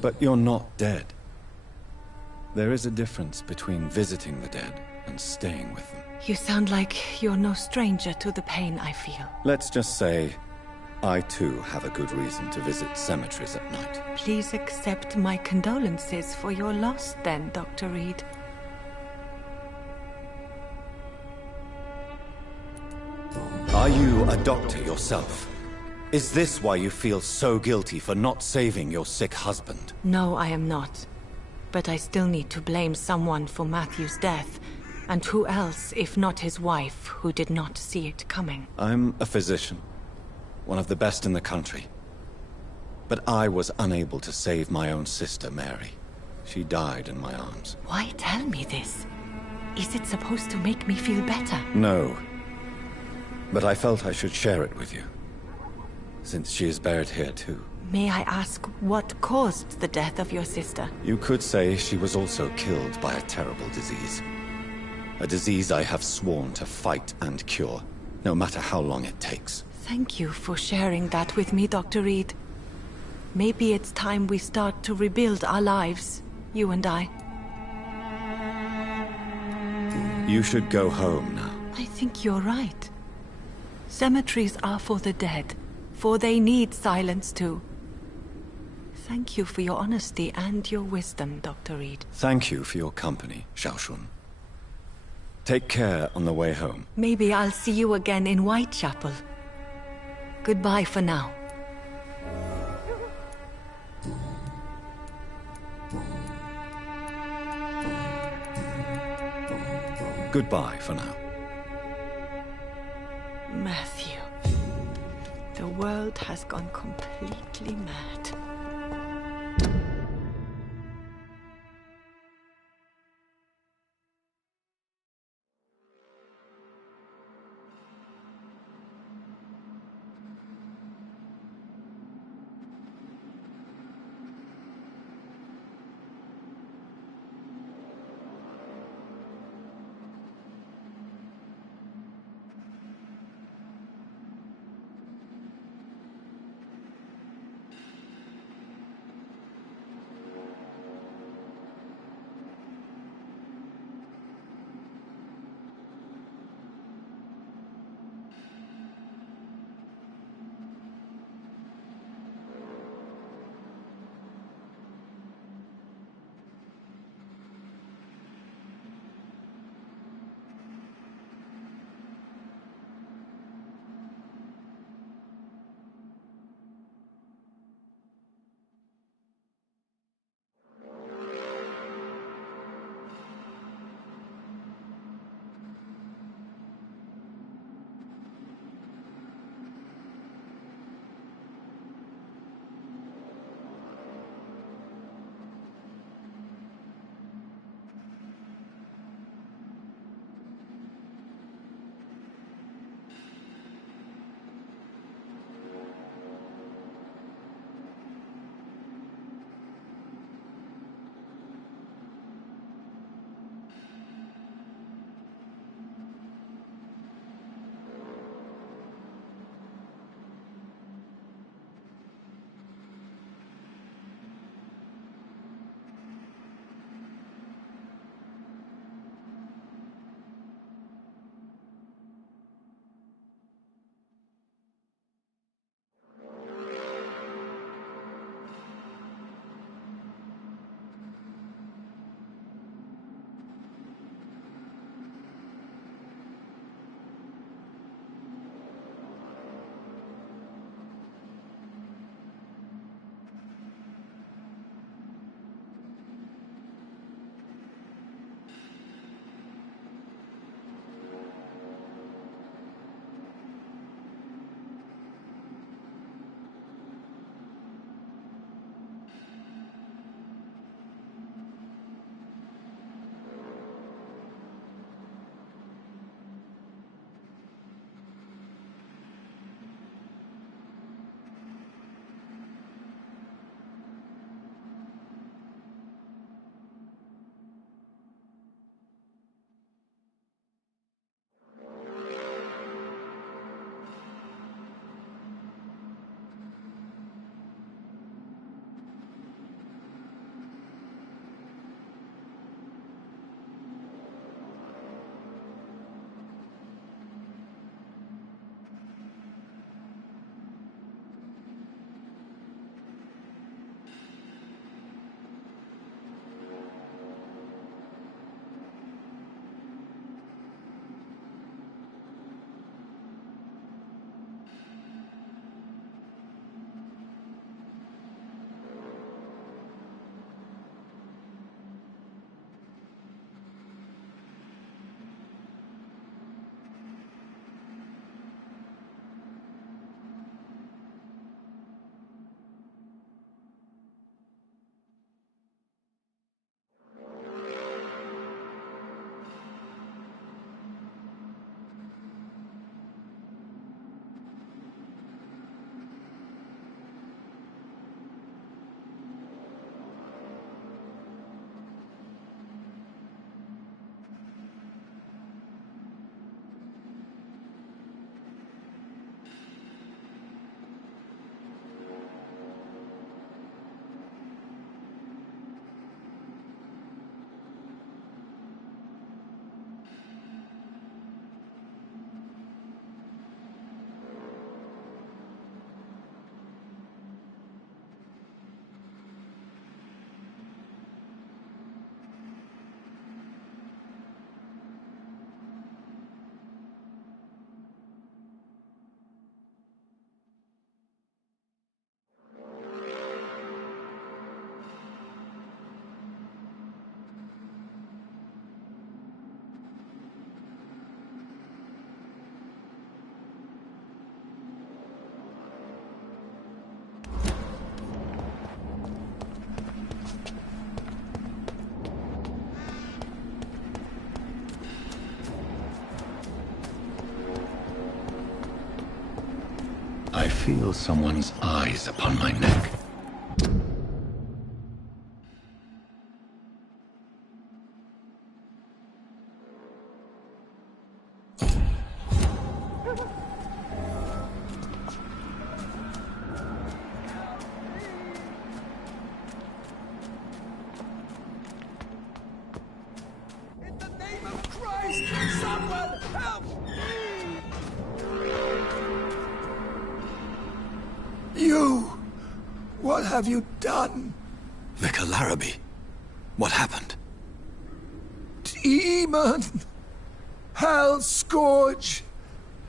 But you're not dead. There is a difference between visiting the dead and staying with them. You sound like you're no stranger to the pain I feel. Let's just say, I too have a good reason to visit cemeteries at night. Please accept my condolences for your loss then, Dr. Reed. Are you a doctor yourself? Is this why you feel so guilty for not saving your sick husband? No, I am not. But I still need to blame someone for Matthew's death. And who else, if not his wife, who did not see it coming? I'm a physician. One of the best in the country. But I was unable to save my own sister, Mary. She died in my arms. Why tell me this? Is it supposed to make me feel better? No. But I felt I should share it with you, since she is buried here too. May I ask what caused the death of your sister? You could say she was also killed by a terrible disease. A disease I have sworn to fight and cure, no matter how long it takes. Thank you for sharing that with me, Dr. Reed. Maybe it's time we start to rebuild our lives, you and I. You should go home now. I think you're right. Cemeteries are for the dead, for they need silence too. Thank you for your honesty and your wisdom, Dr. Reed. Thank you for your company, Xiaoshun. Take care on the way home. Maybe I'll see you again in Whitechapel. Goodbye for now. Goodbye for now. Matthew. The world has gone completely mad. I feel someone's eyes upon my neck. What have you done? Vicar Larrabee, what happened? Demon! Hell Scourge!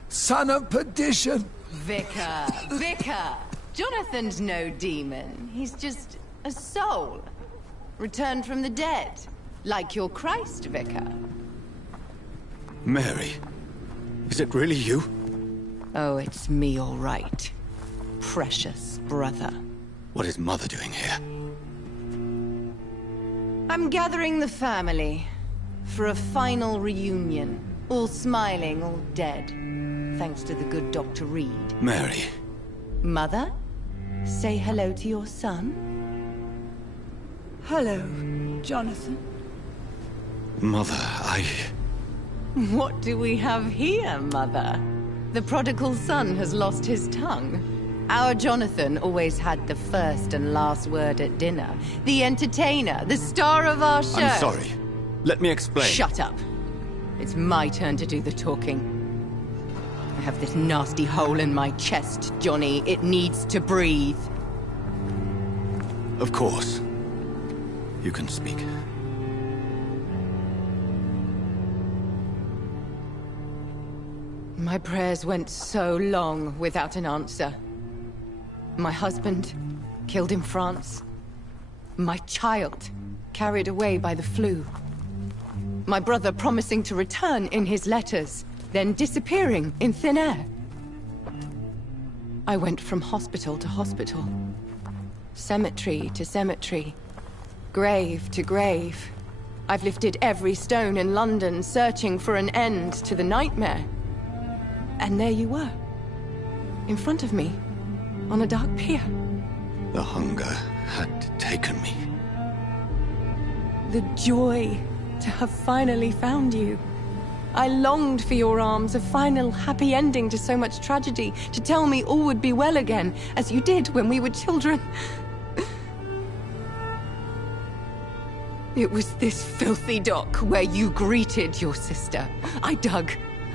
Son of perdition! Vicar! Jonathan's no demon. He's just a soul. Returned from the dead. Like your Christ, Vicar. Mary, is it really you? Oh, it's me, all right. Precious brother. What is Mother doing here? I'm gathering the family for a final reunion. All smiling, all dead. Thanks to the good Dr. Reed. Mary. Mother, say hello to your son. Hello, Jonathan. Mother, What do we have here, Mother? The prodigal son has lost his tongue. Our Jonathan always had the first and last word at dinner. The entertainer, the star of our show. I'm sorry. Let me explain. Shut up. It's my turn to do the talking. I have this nasty hole in my chest, Johnny. It needs to breathe. Of course. You can speak. My prayers went so long without an answer. My husband, killed in France. My child, carried away by the flu. My brother promising to return in his letters, then disappearing in thin air. I went from hospital to hospital. Cemetery to cemetery. Grave to grave. I've lifted every stone in London, searching for an end to the nightmare. And there you were. In front of me. On a dark pier. The hunger had taken me. The joy to have finally found you. I longed for your arms, a final happy ending to so much tragedy, to tell me all would be well again, as you did when we were children. It was this filthy dock where you greeted your sister. I dug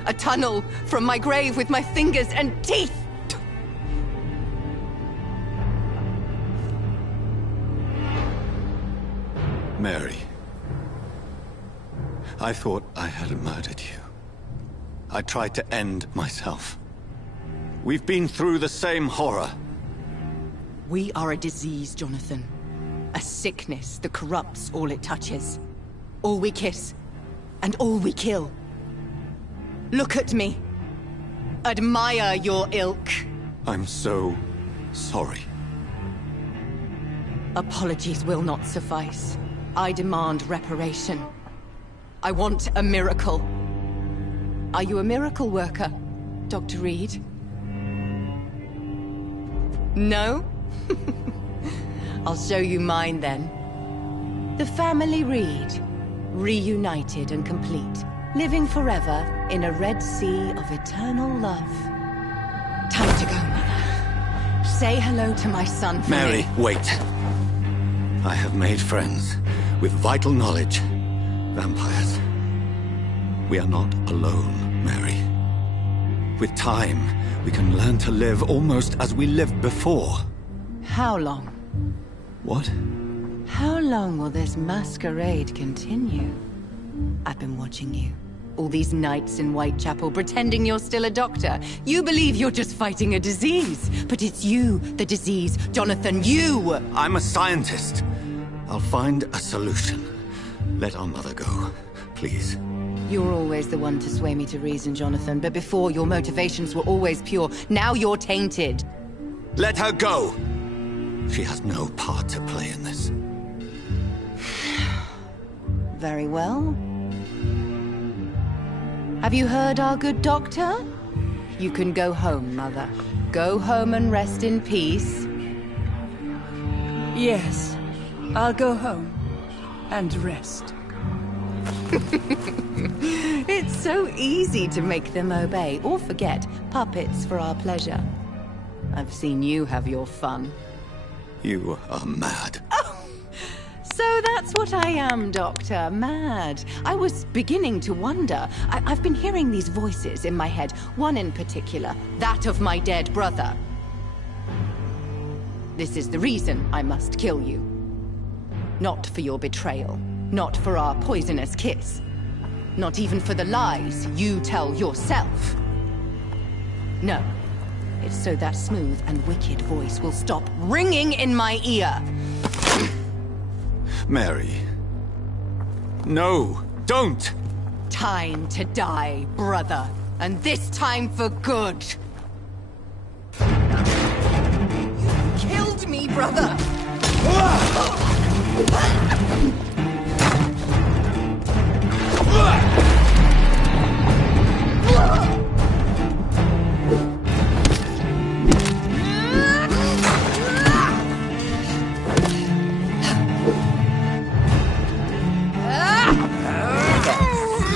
a tunnel from my grave with my fingers and teeth. Mary, I thought I had murdered you. I tried to end myself. We've been through the same horror. We are a disease, Jonathan. A sickness that corrupts all it touches. All we kiss, and all we kill. Look at me. Admire your ilk. I'm so sorry. Apologies will not suffice. I demand reparation. I want a miracle. Are you a miracle worker, Dr. Reed? No? I'll show you mine then. The family Reed, reunited and complete, living forever in a red sea of eternal love. Time to go, Mother. Say hello to my son for Mary, me. wait. I have made friends with vital knowledge. Vampires. We are not alone, Mary. With time, we can learn to live almost as we lived before. How long? What? How long will this masquerade continue? I've been watching you. All these nights in Whitechapel, pretending you're still a doctor. You believe you're just fighting a disease. But it's you, the disease. Jonathan, you! I'm a scientist. I'll find a solution. Let our mother go, please. You're always the one to sway me to reason, Jonathan. But before, your motivations were always pure. Now you're tainted. Let her go! She has no part to play in this. Very well. Have you heard our good doctor? You can go home, Mother. go home and rest in peace? Yes, I'll go home and rest. It's so easy to make them obey or forget puppets for our pleasure. I've seen you have your fun. You are mad. So that's what I am, Doctor. Mad. I was beginning to wonder. I've been hearing these voices in my head, one in particular, that of my dead brother. This is the reason I must kill you. Not for your betrayal, not for our poisonous kiss, not even for the lies you tell yourself. No, it's so that smooth and wicked voice will stop ringing in my ear. Mary. No, don't! Time to die, brother. And this time for good. You killed me, brother!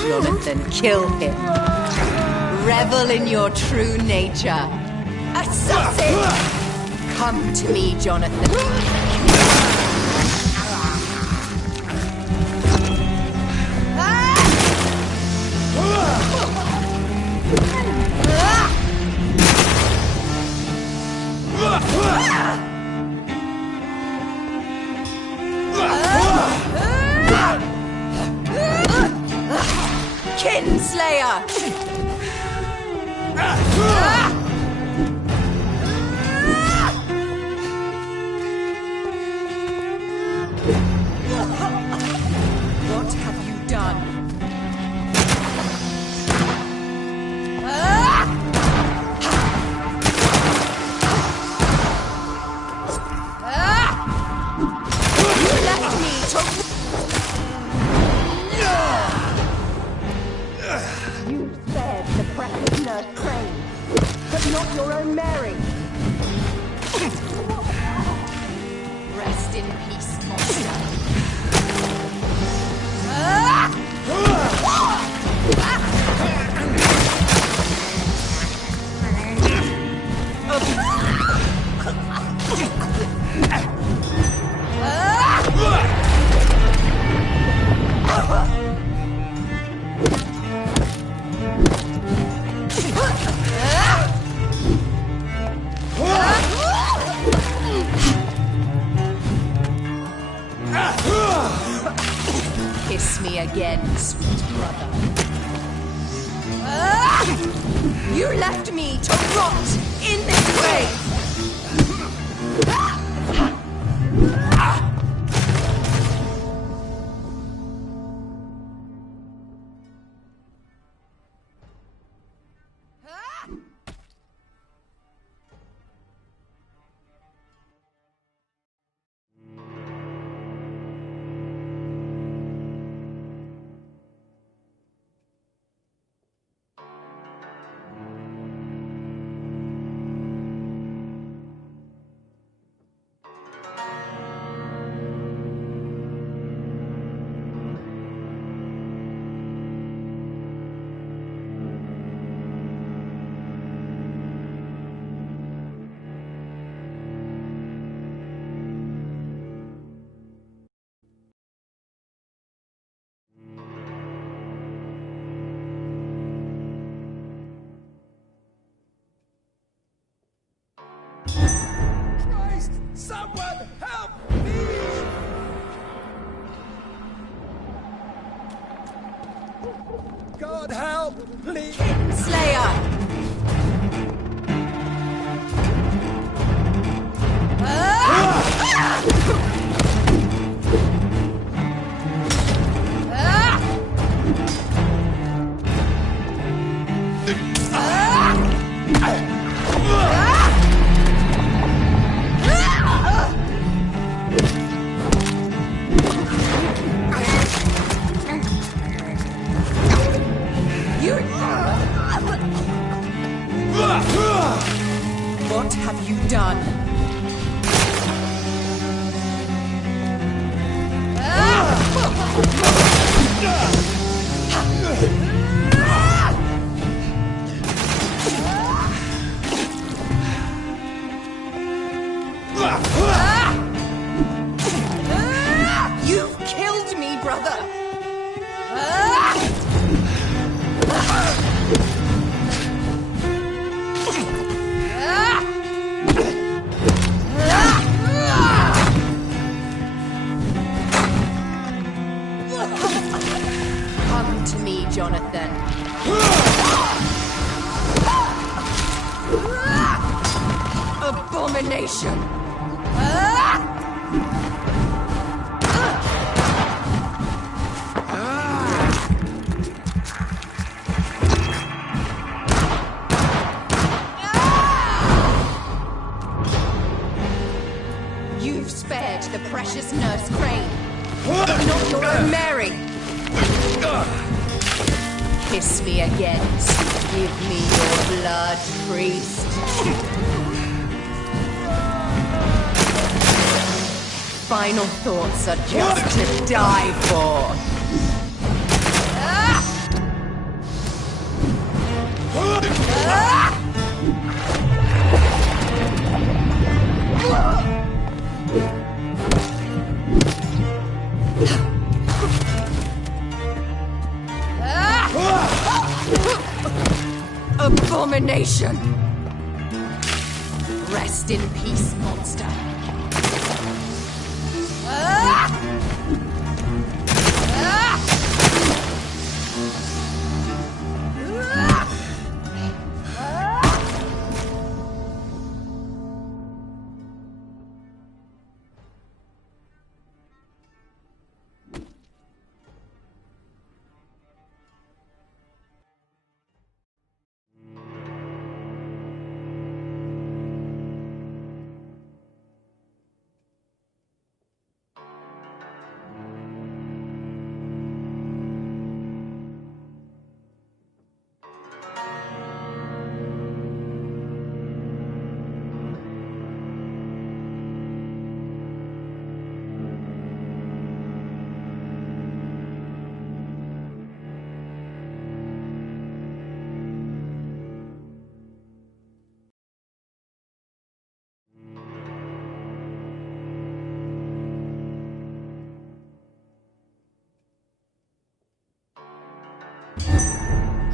Jonathan, kill him. Revel in your true nature. Assassin! Come to me, Jonathan. Kinslayer! What have you done? You left me to... You spared the precious nurse Crane, but not your own Mary. Rest in peace, monster. Kiss me again, sweet brother. You left me to rot in this grave! Christ! Someone help me! God help, please! Kinslayer! brother! Come to me, Jonathan. Abomination! You've spared the precious Nurse Crane, but not your own Mary. Kiss me again. Give me your blood, priest. Final thoughts are just to die for. Abomination! Rest in peace, monster.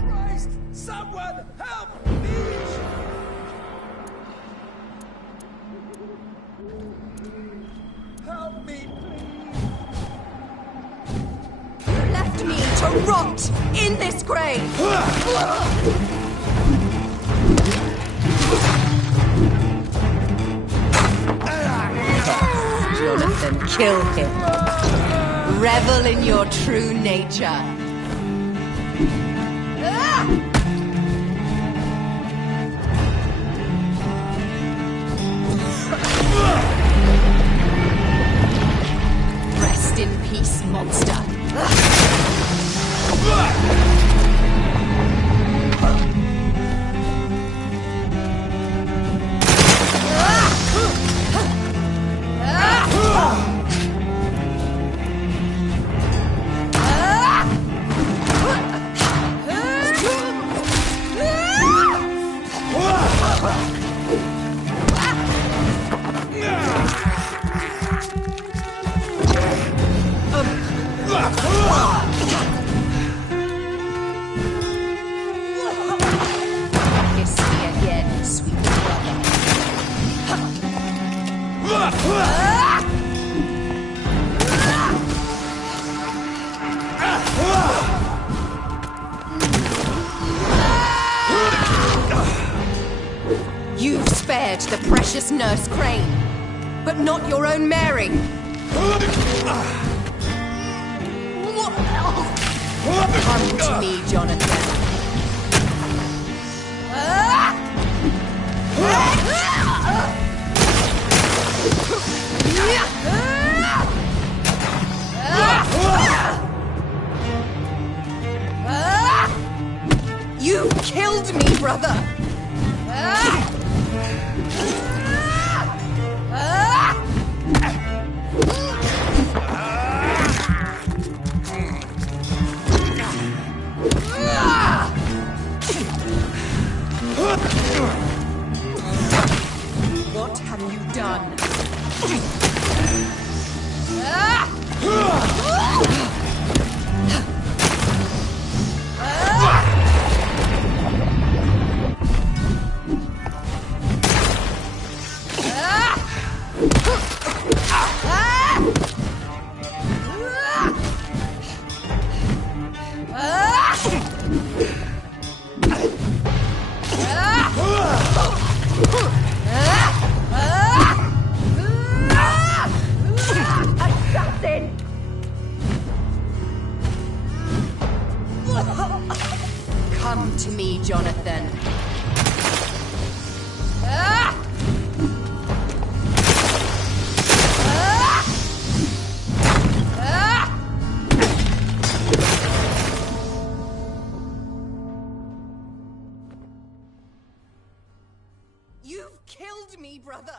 Christ! Someone help me! Help me, please! You left me to rot in this grave! Jonathan, kill him. Revel in your true nature. Rest in peace, monster. Kiss me again, sweet brother. You've spared the precious Nurse Crane, but not your own Mary. Come to me, Jonathan. You killed me, brother! What have you done? Listen to me, Jonathan. Ah! Ah! Ah! You've killed me, brother.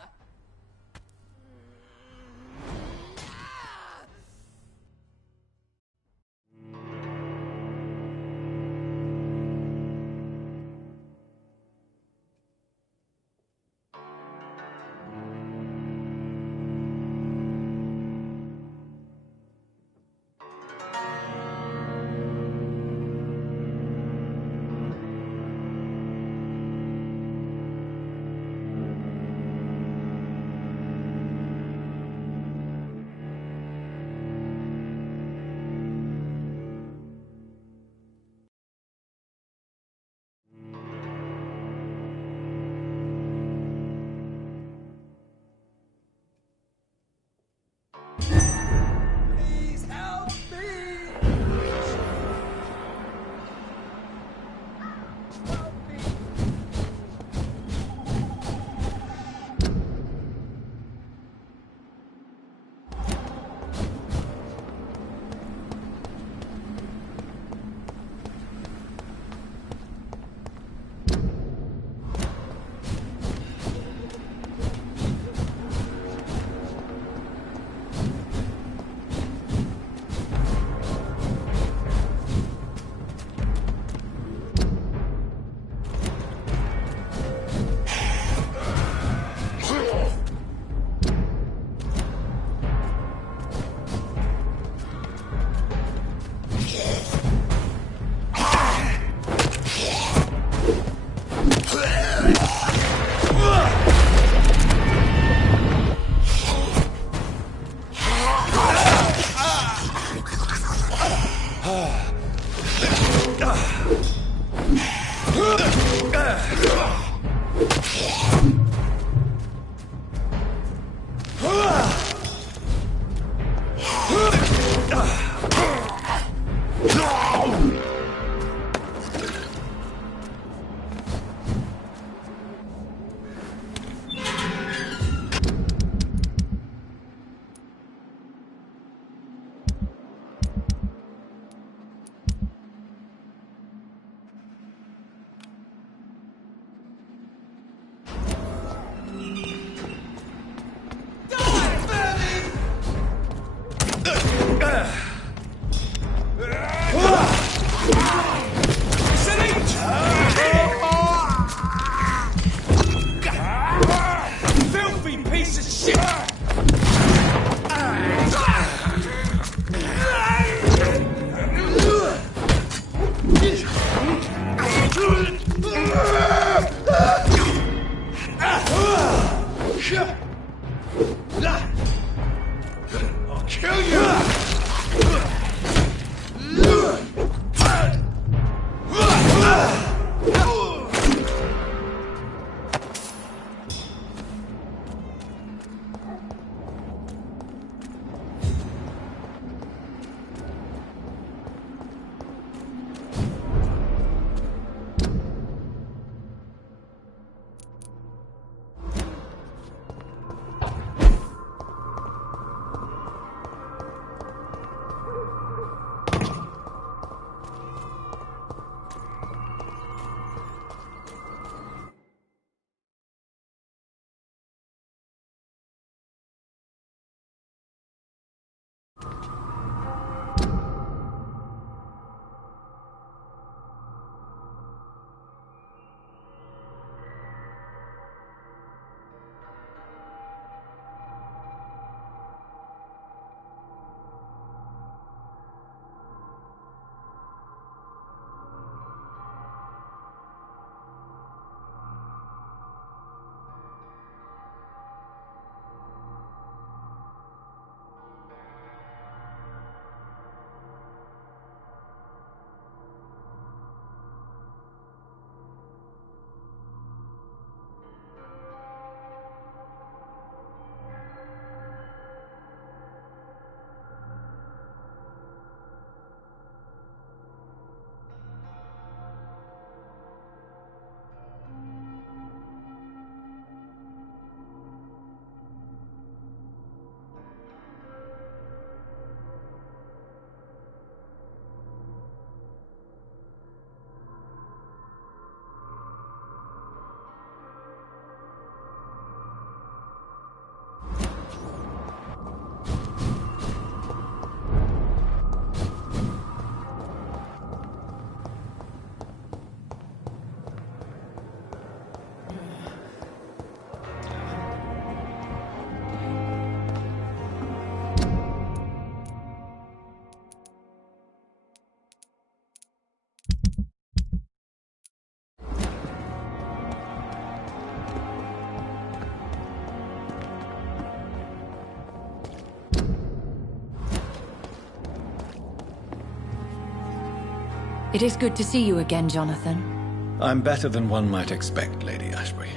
It is good to see you again, Jonathan. I'm better than one might expect, Lady Ashbury.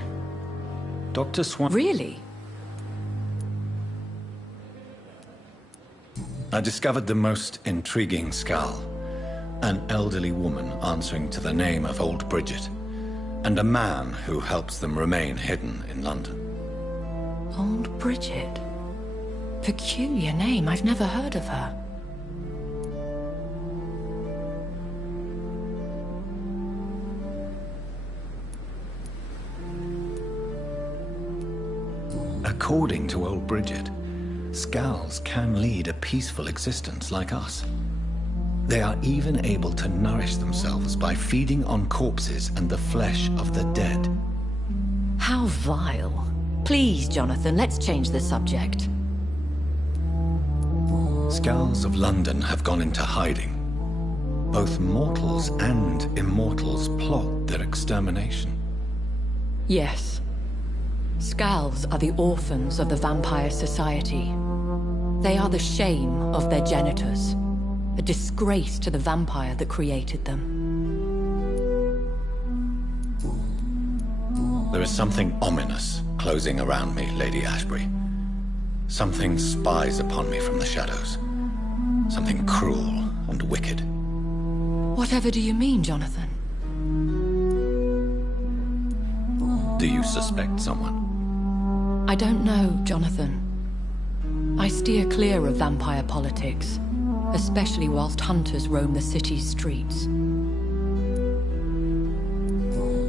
Dr. Swan... Really? I discovered the most intriguing skull. An elderly woman answering to the name of Old Bridget, and a man who helps them remain hidden in London. Old Bridget? Peculiar name, I've never heard of her. According to Old Bridget, Skulls can lead a peaceful existence like us. They are even able to nourish themselves by feeding on corpses and the flesh of the dead. How vile. Please, Jonathan, let's change the subject. Skulls of London have gone into hiding. Both mortals and immortals plot their extermination. Yes. Skulls are the orphans of the Vampire Society. They are the shame of their genitors, a disgrace to the vampire that created them. There is something ominous closing around me, Lady Ashbury. Something spies upon me from the shadows. Something cruel and wicked. Whatever do you mean, Jonathan? Do you suspect someone? I don't know, Jonathan. I steer clear of vampire politics, especially whilst hunters roam the city's streets.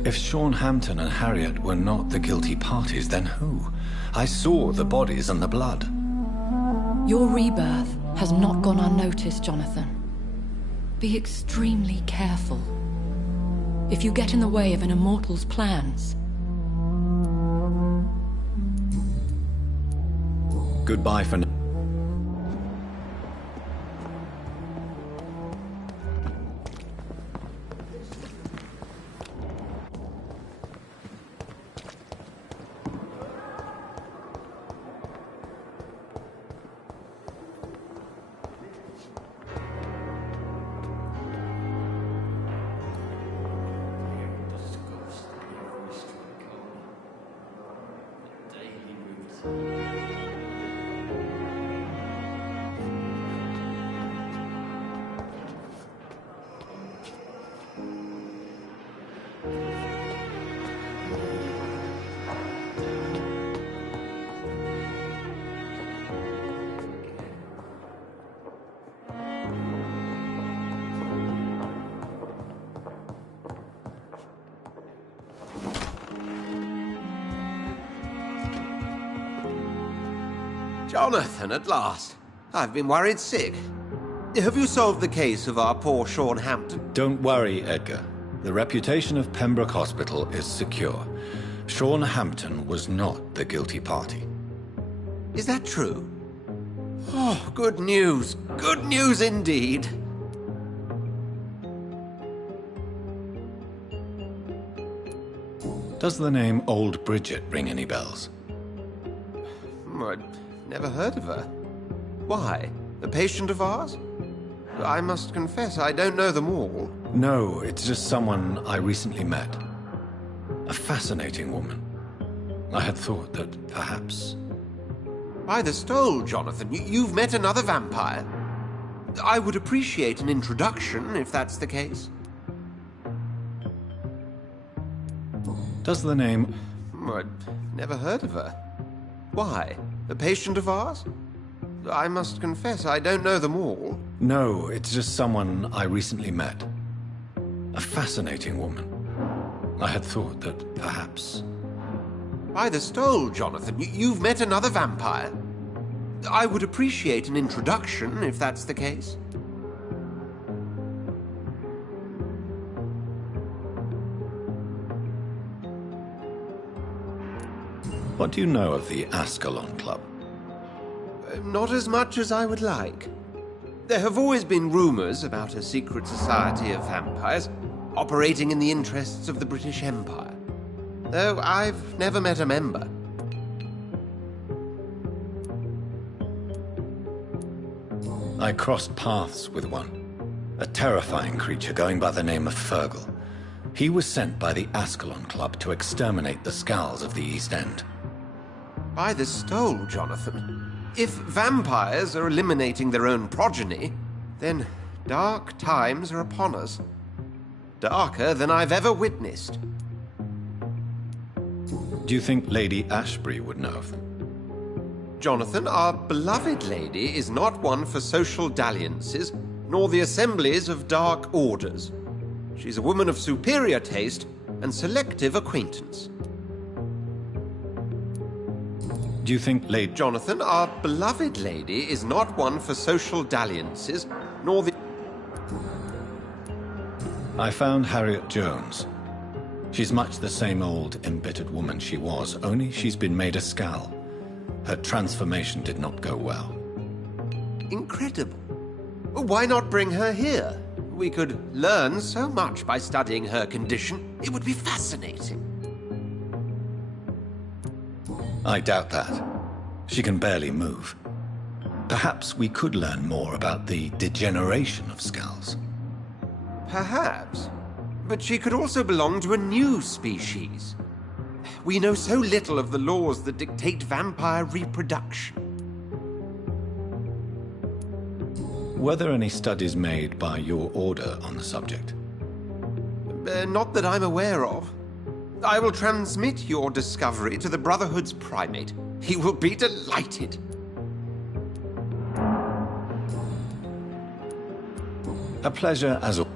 If Sean Hampton and Harriet were not the guilty parties, then who? I saw the bodies and the blood. Your rebirth has not gone unnoticed, Jonathan. Be extremely careful. If you get in the way of an immortal's plans... Goodbye for now. Jonathan, at last. I've been worried sick. Have you solved the case of our poor Sean Hampton? Don't worry, Edgar. The reputation of Pembroke Hospital is secure. Sean Hampton was not the guilty party. Is that true? Oh, good news. Good news indeed. Does the name Old Bridget ring any bells? I'd never heard of her. Why? A patient of ours? I must confess, I don't know them all. No, it's just someone I recently met. A fascinating woman. I had thought that perhaps... By the stole, Jonathan, you've met another vampire. I would appreciate an introduction, if that's the case. Does the name... I'd never heard of her. Why? A patient of ours? I must confess, I don't know them all. No, it's just someone I recently met. A fascinating woman. I had thought that perhaps... By the stole, Jonathan, you've met another vampire. I would appreciate an introduction, if that's the case. What do you know of the Ascalon Club? Not as much as I would like. There have always been rumors about a secret society of vampires operating in the interests of the British Empire, though I've never met a member. I crossed paths with one. A terrifying creature going by the name of Fergal. He was sent by the Ascalon Club to exterminate the Skulls of the East End. By the stole, Jonathan. If vampires are eliminating their own progeny, then dark times are upon us. Darker than I've ever witnessed. Do you think Lady Ashbury would know of them? Jonathan, our beloved lady is not one for social dalliances, nor the assemblies of dark orders. She's a woman of superior taste and selective acquaintance. Do you think Lady... Jonathan, our beloved lady is not one for social dalliances, nor the... I found Harriet Jones. She's much the same old, embittered woman she was, only she's been made a Skull. Her transformation did not go well. Incredible. Why not bring her here? We could learn so much by studying her condition. It would be fascinating. I doubt that. She can barely move. Perhaps we could learn more about the degeneration of Skulls. Perhaps. But she could also belong to a new species. We know so little of the laws that dictate vampire reproduction. Were there any studies made by your order on the subject? Not that I'm aware of. I will transmit your discovery to the Brotherhood's primate. He will be delighted. A pleasure as always.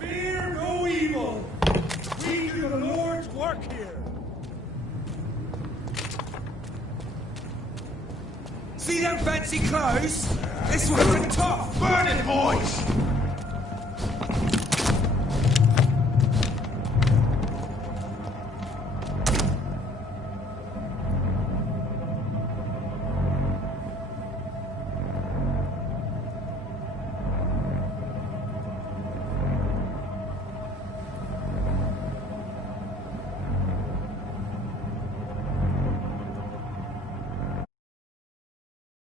Fear no evil. We do the Lord's work here. See them fancy clothes? This one's a tough. Burn it, boys!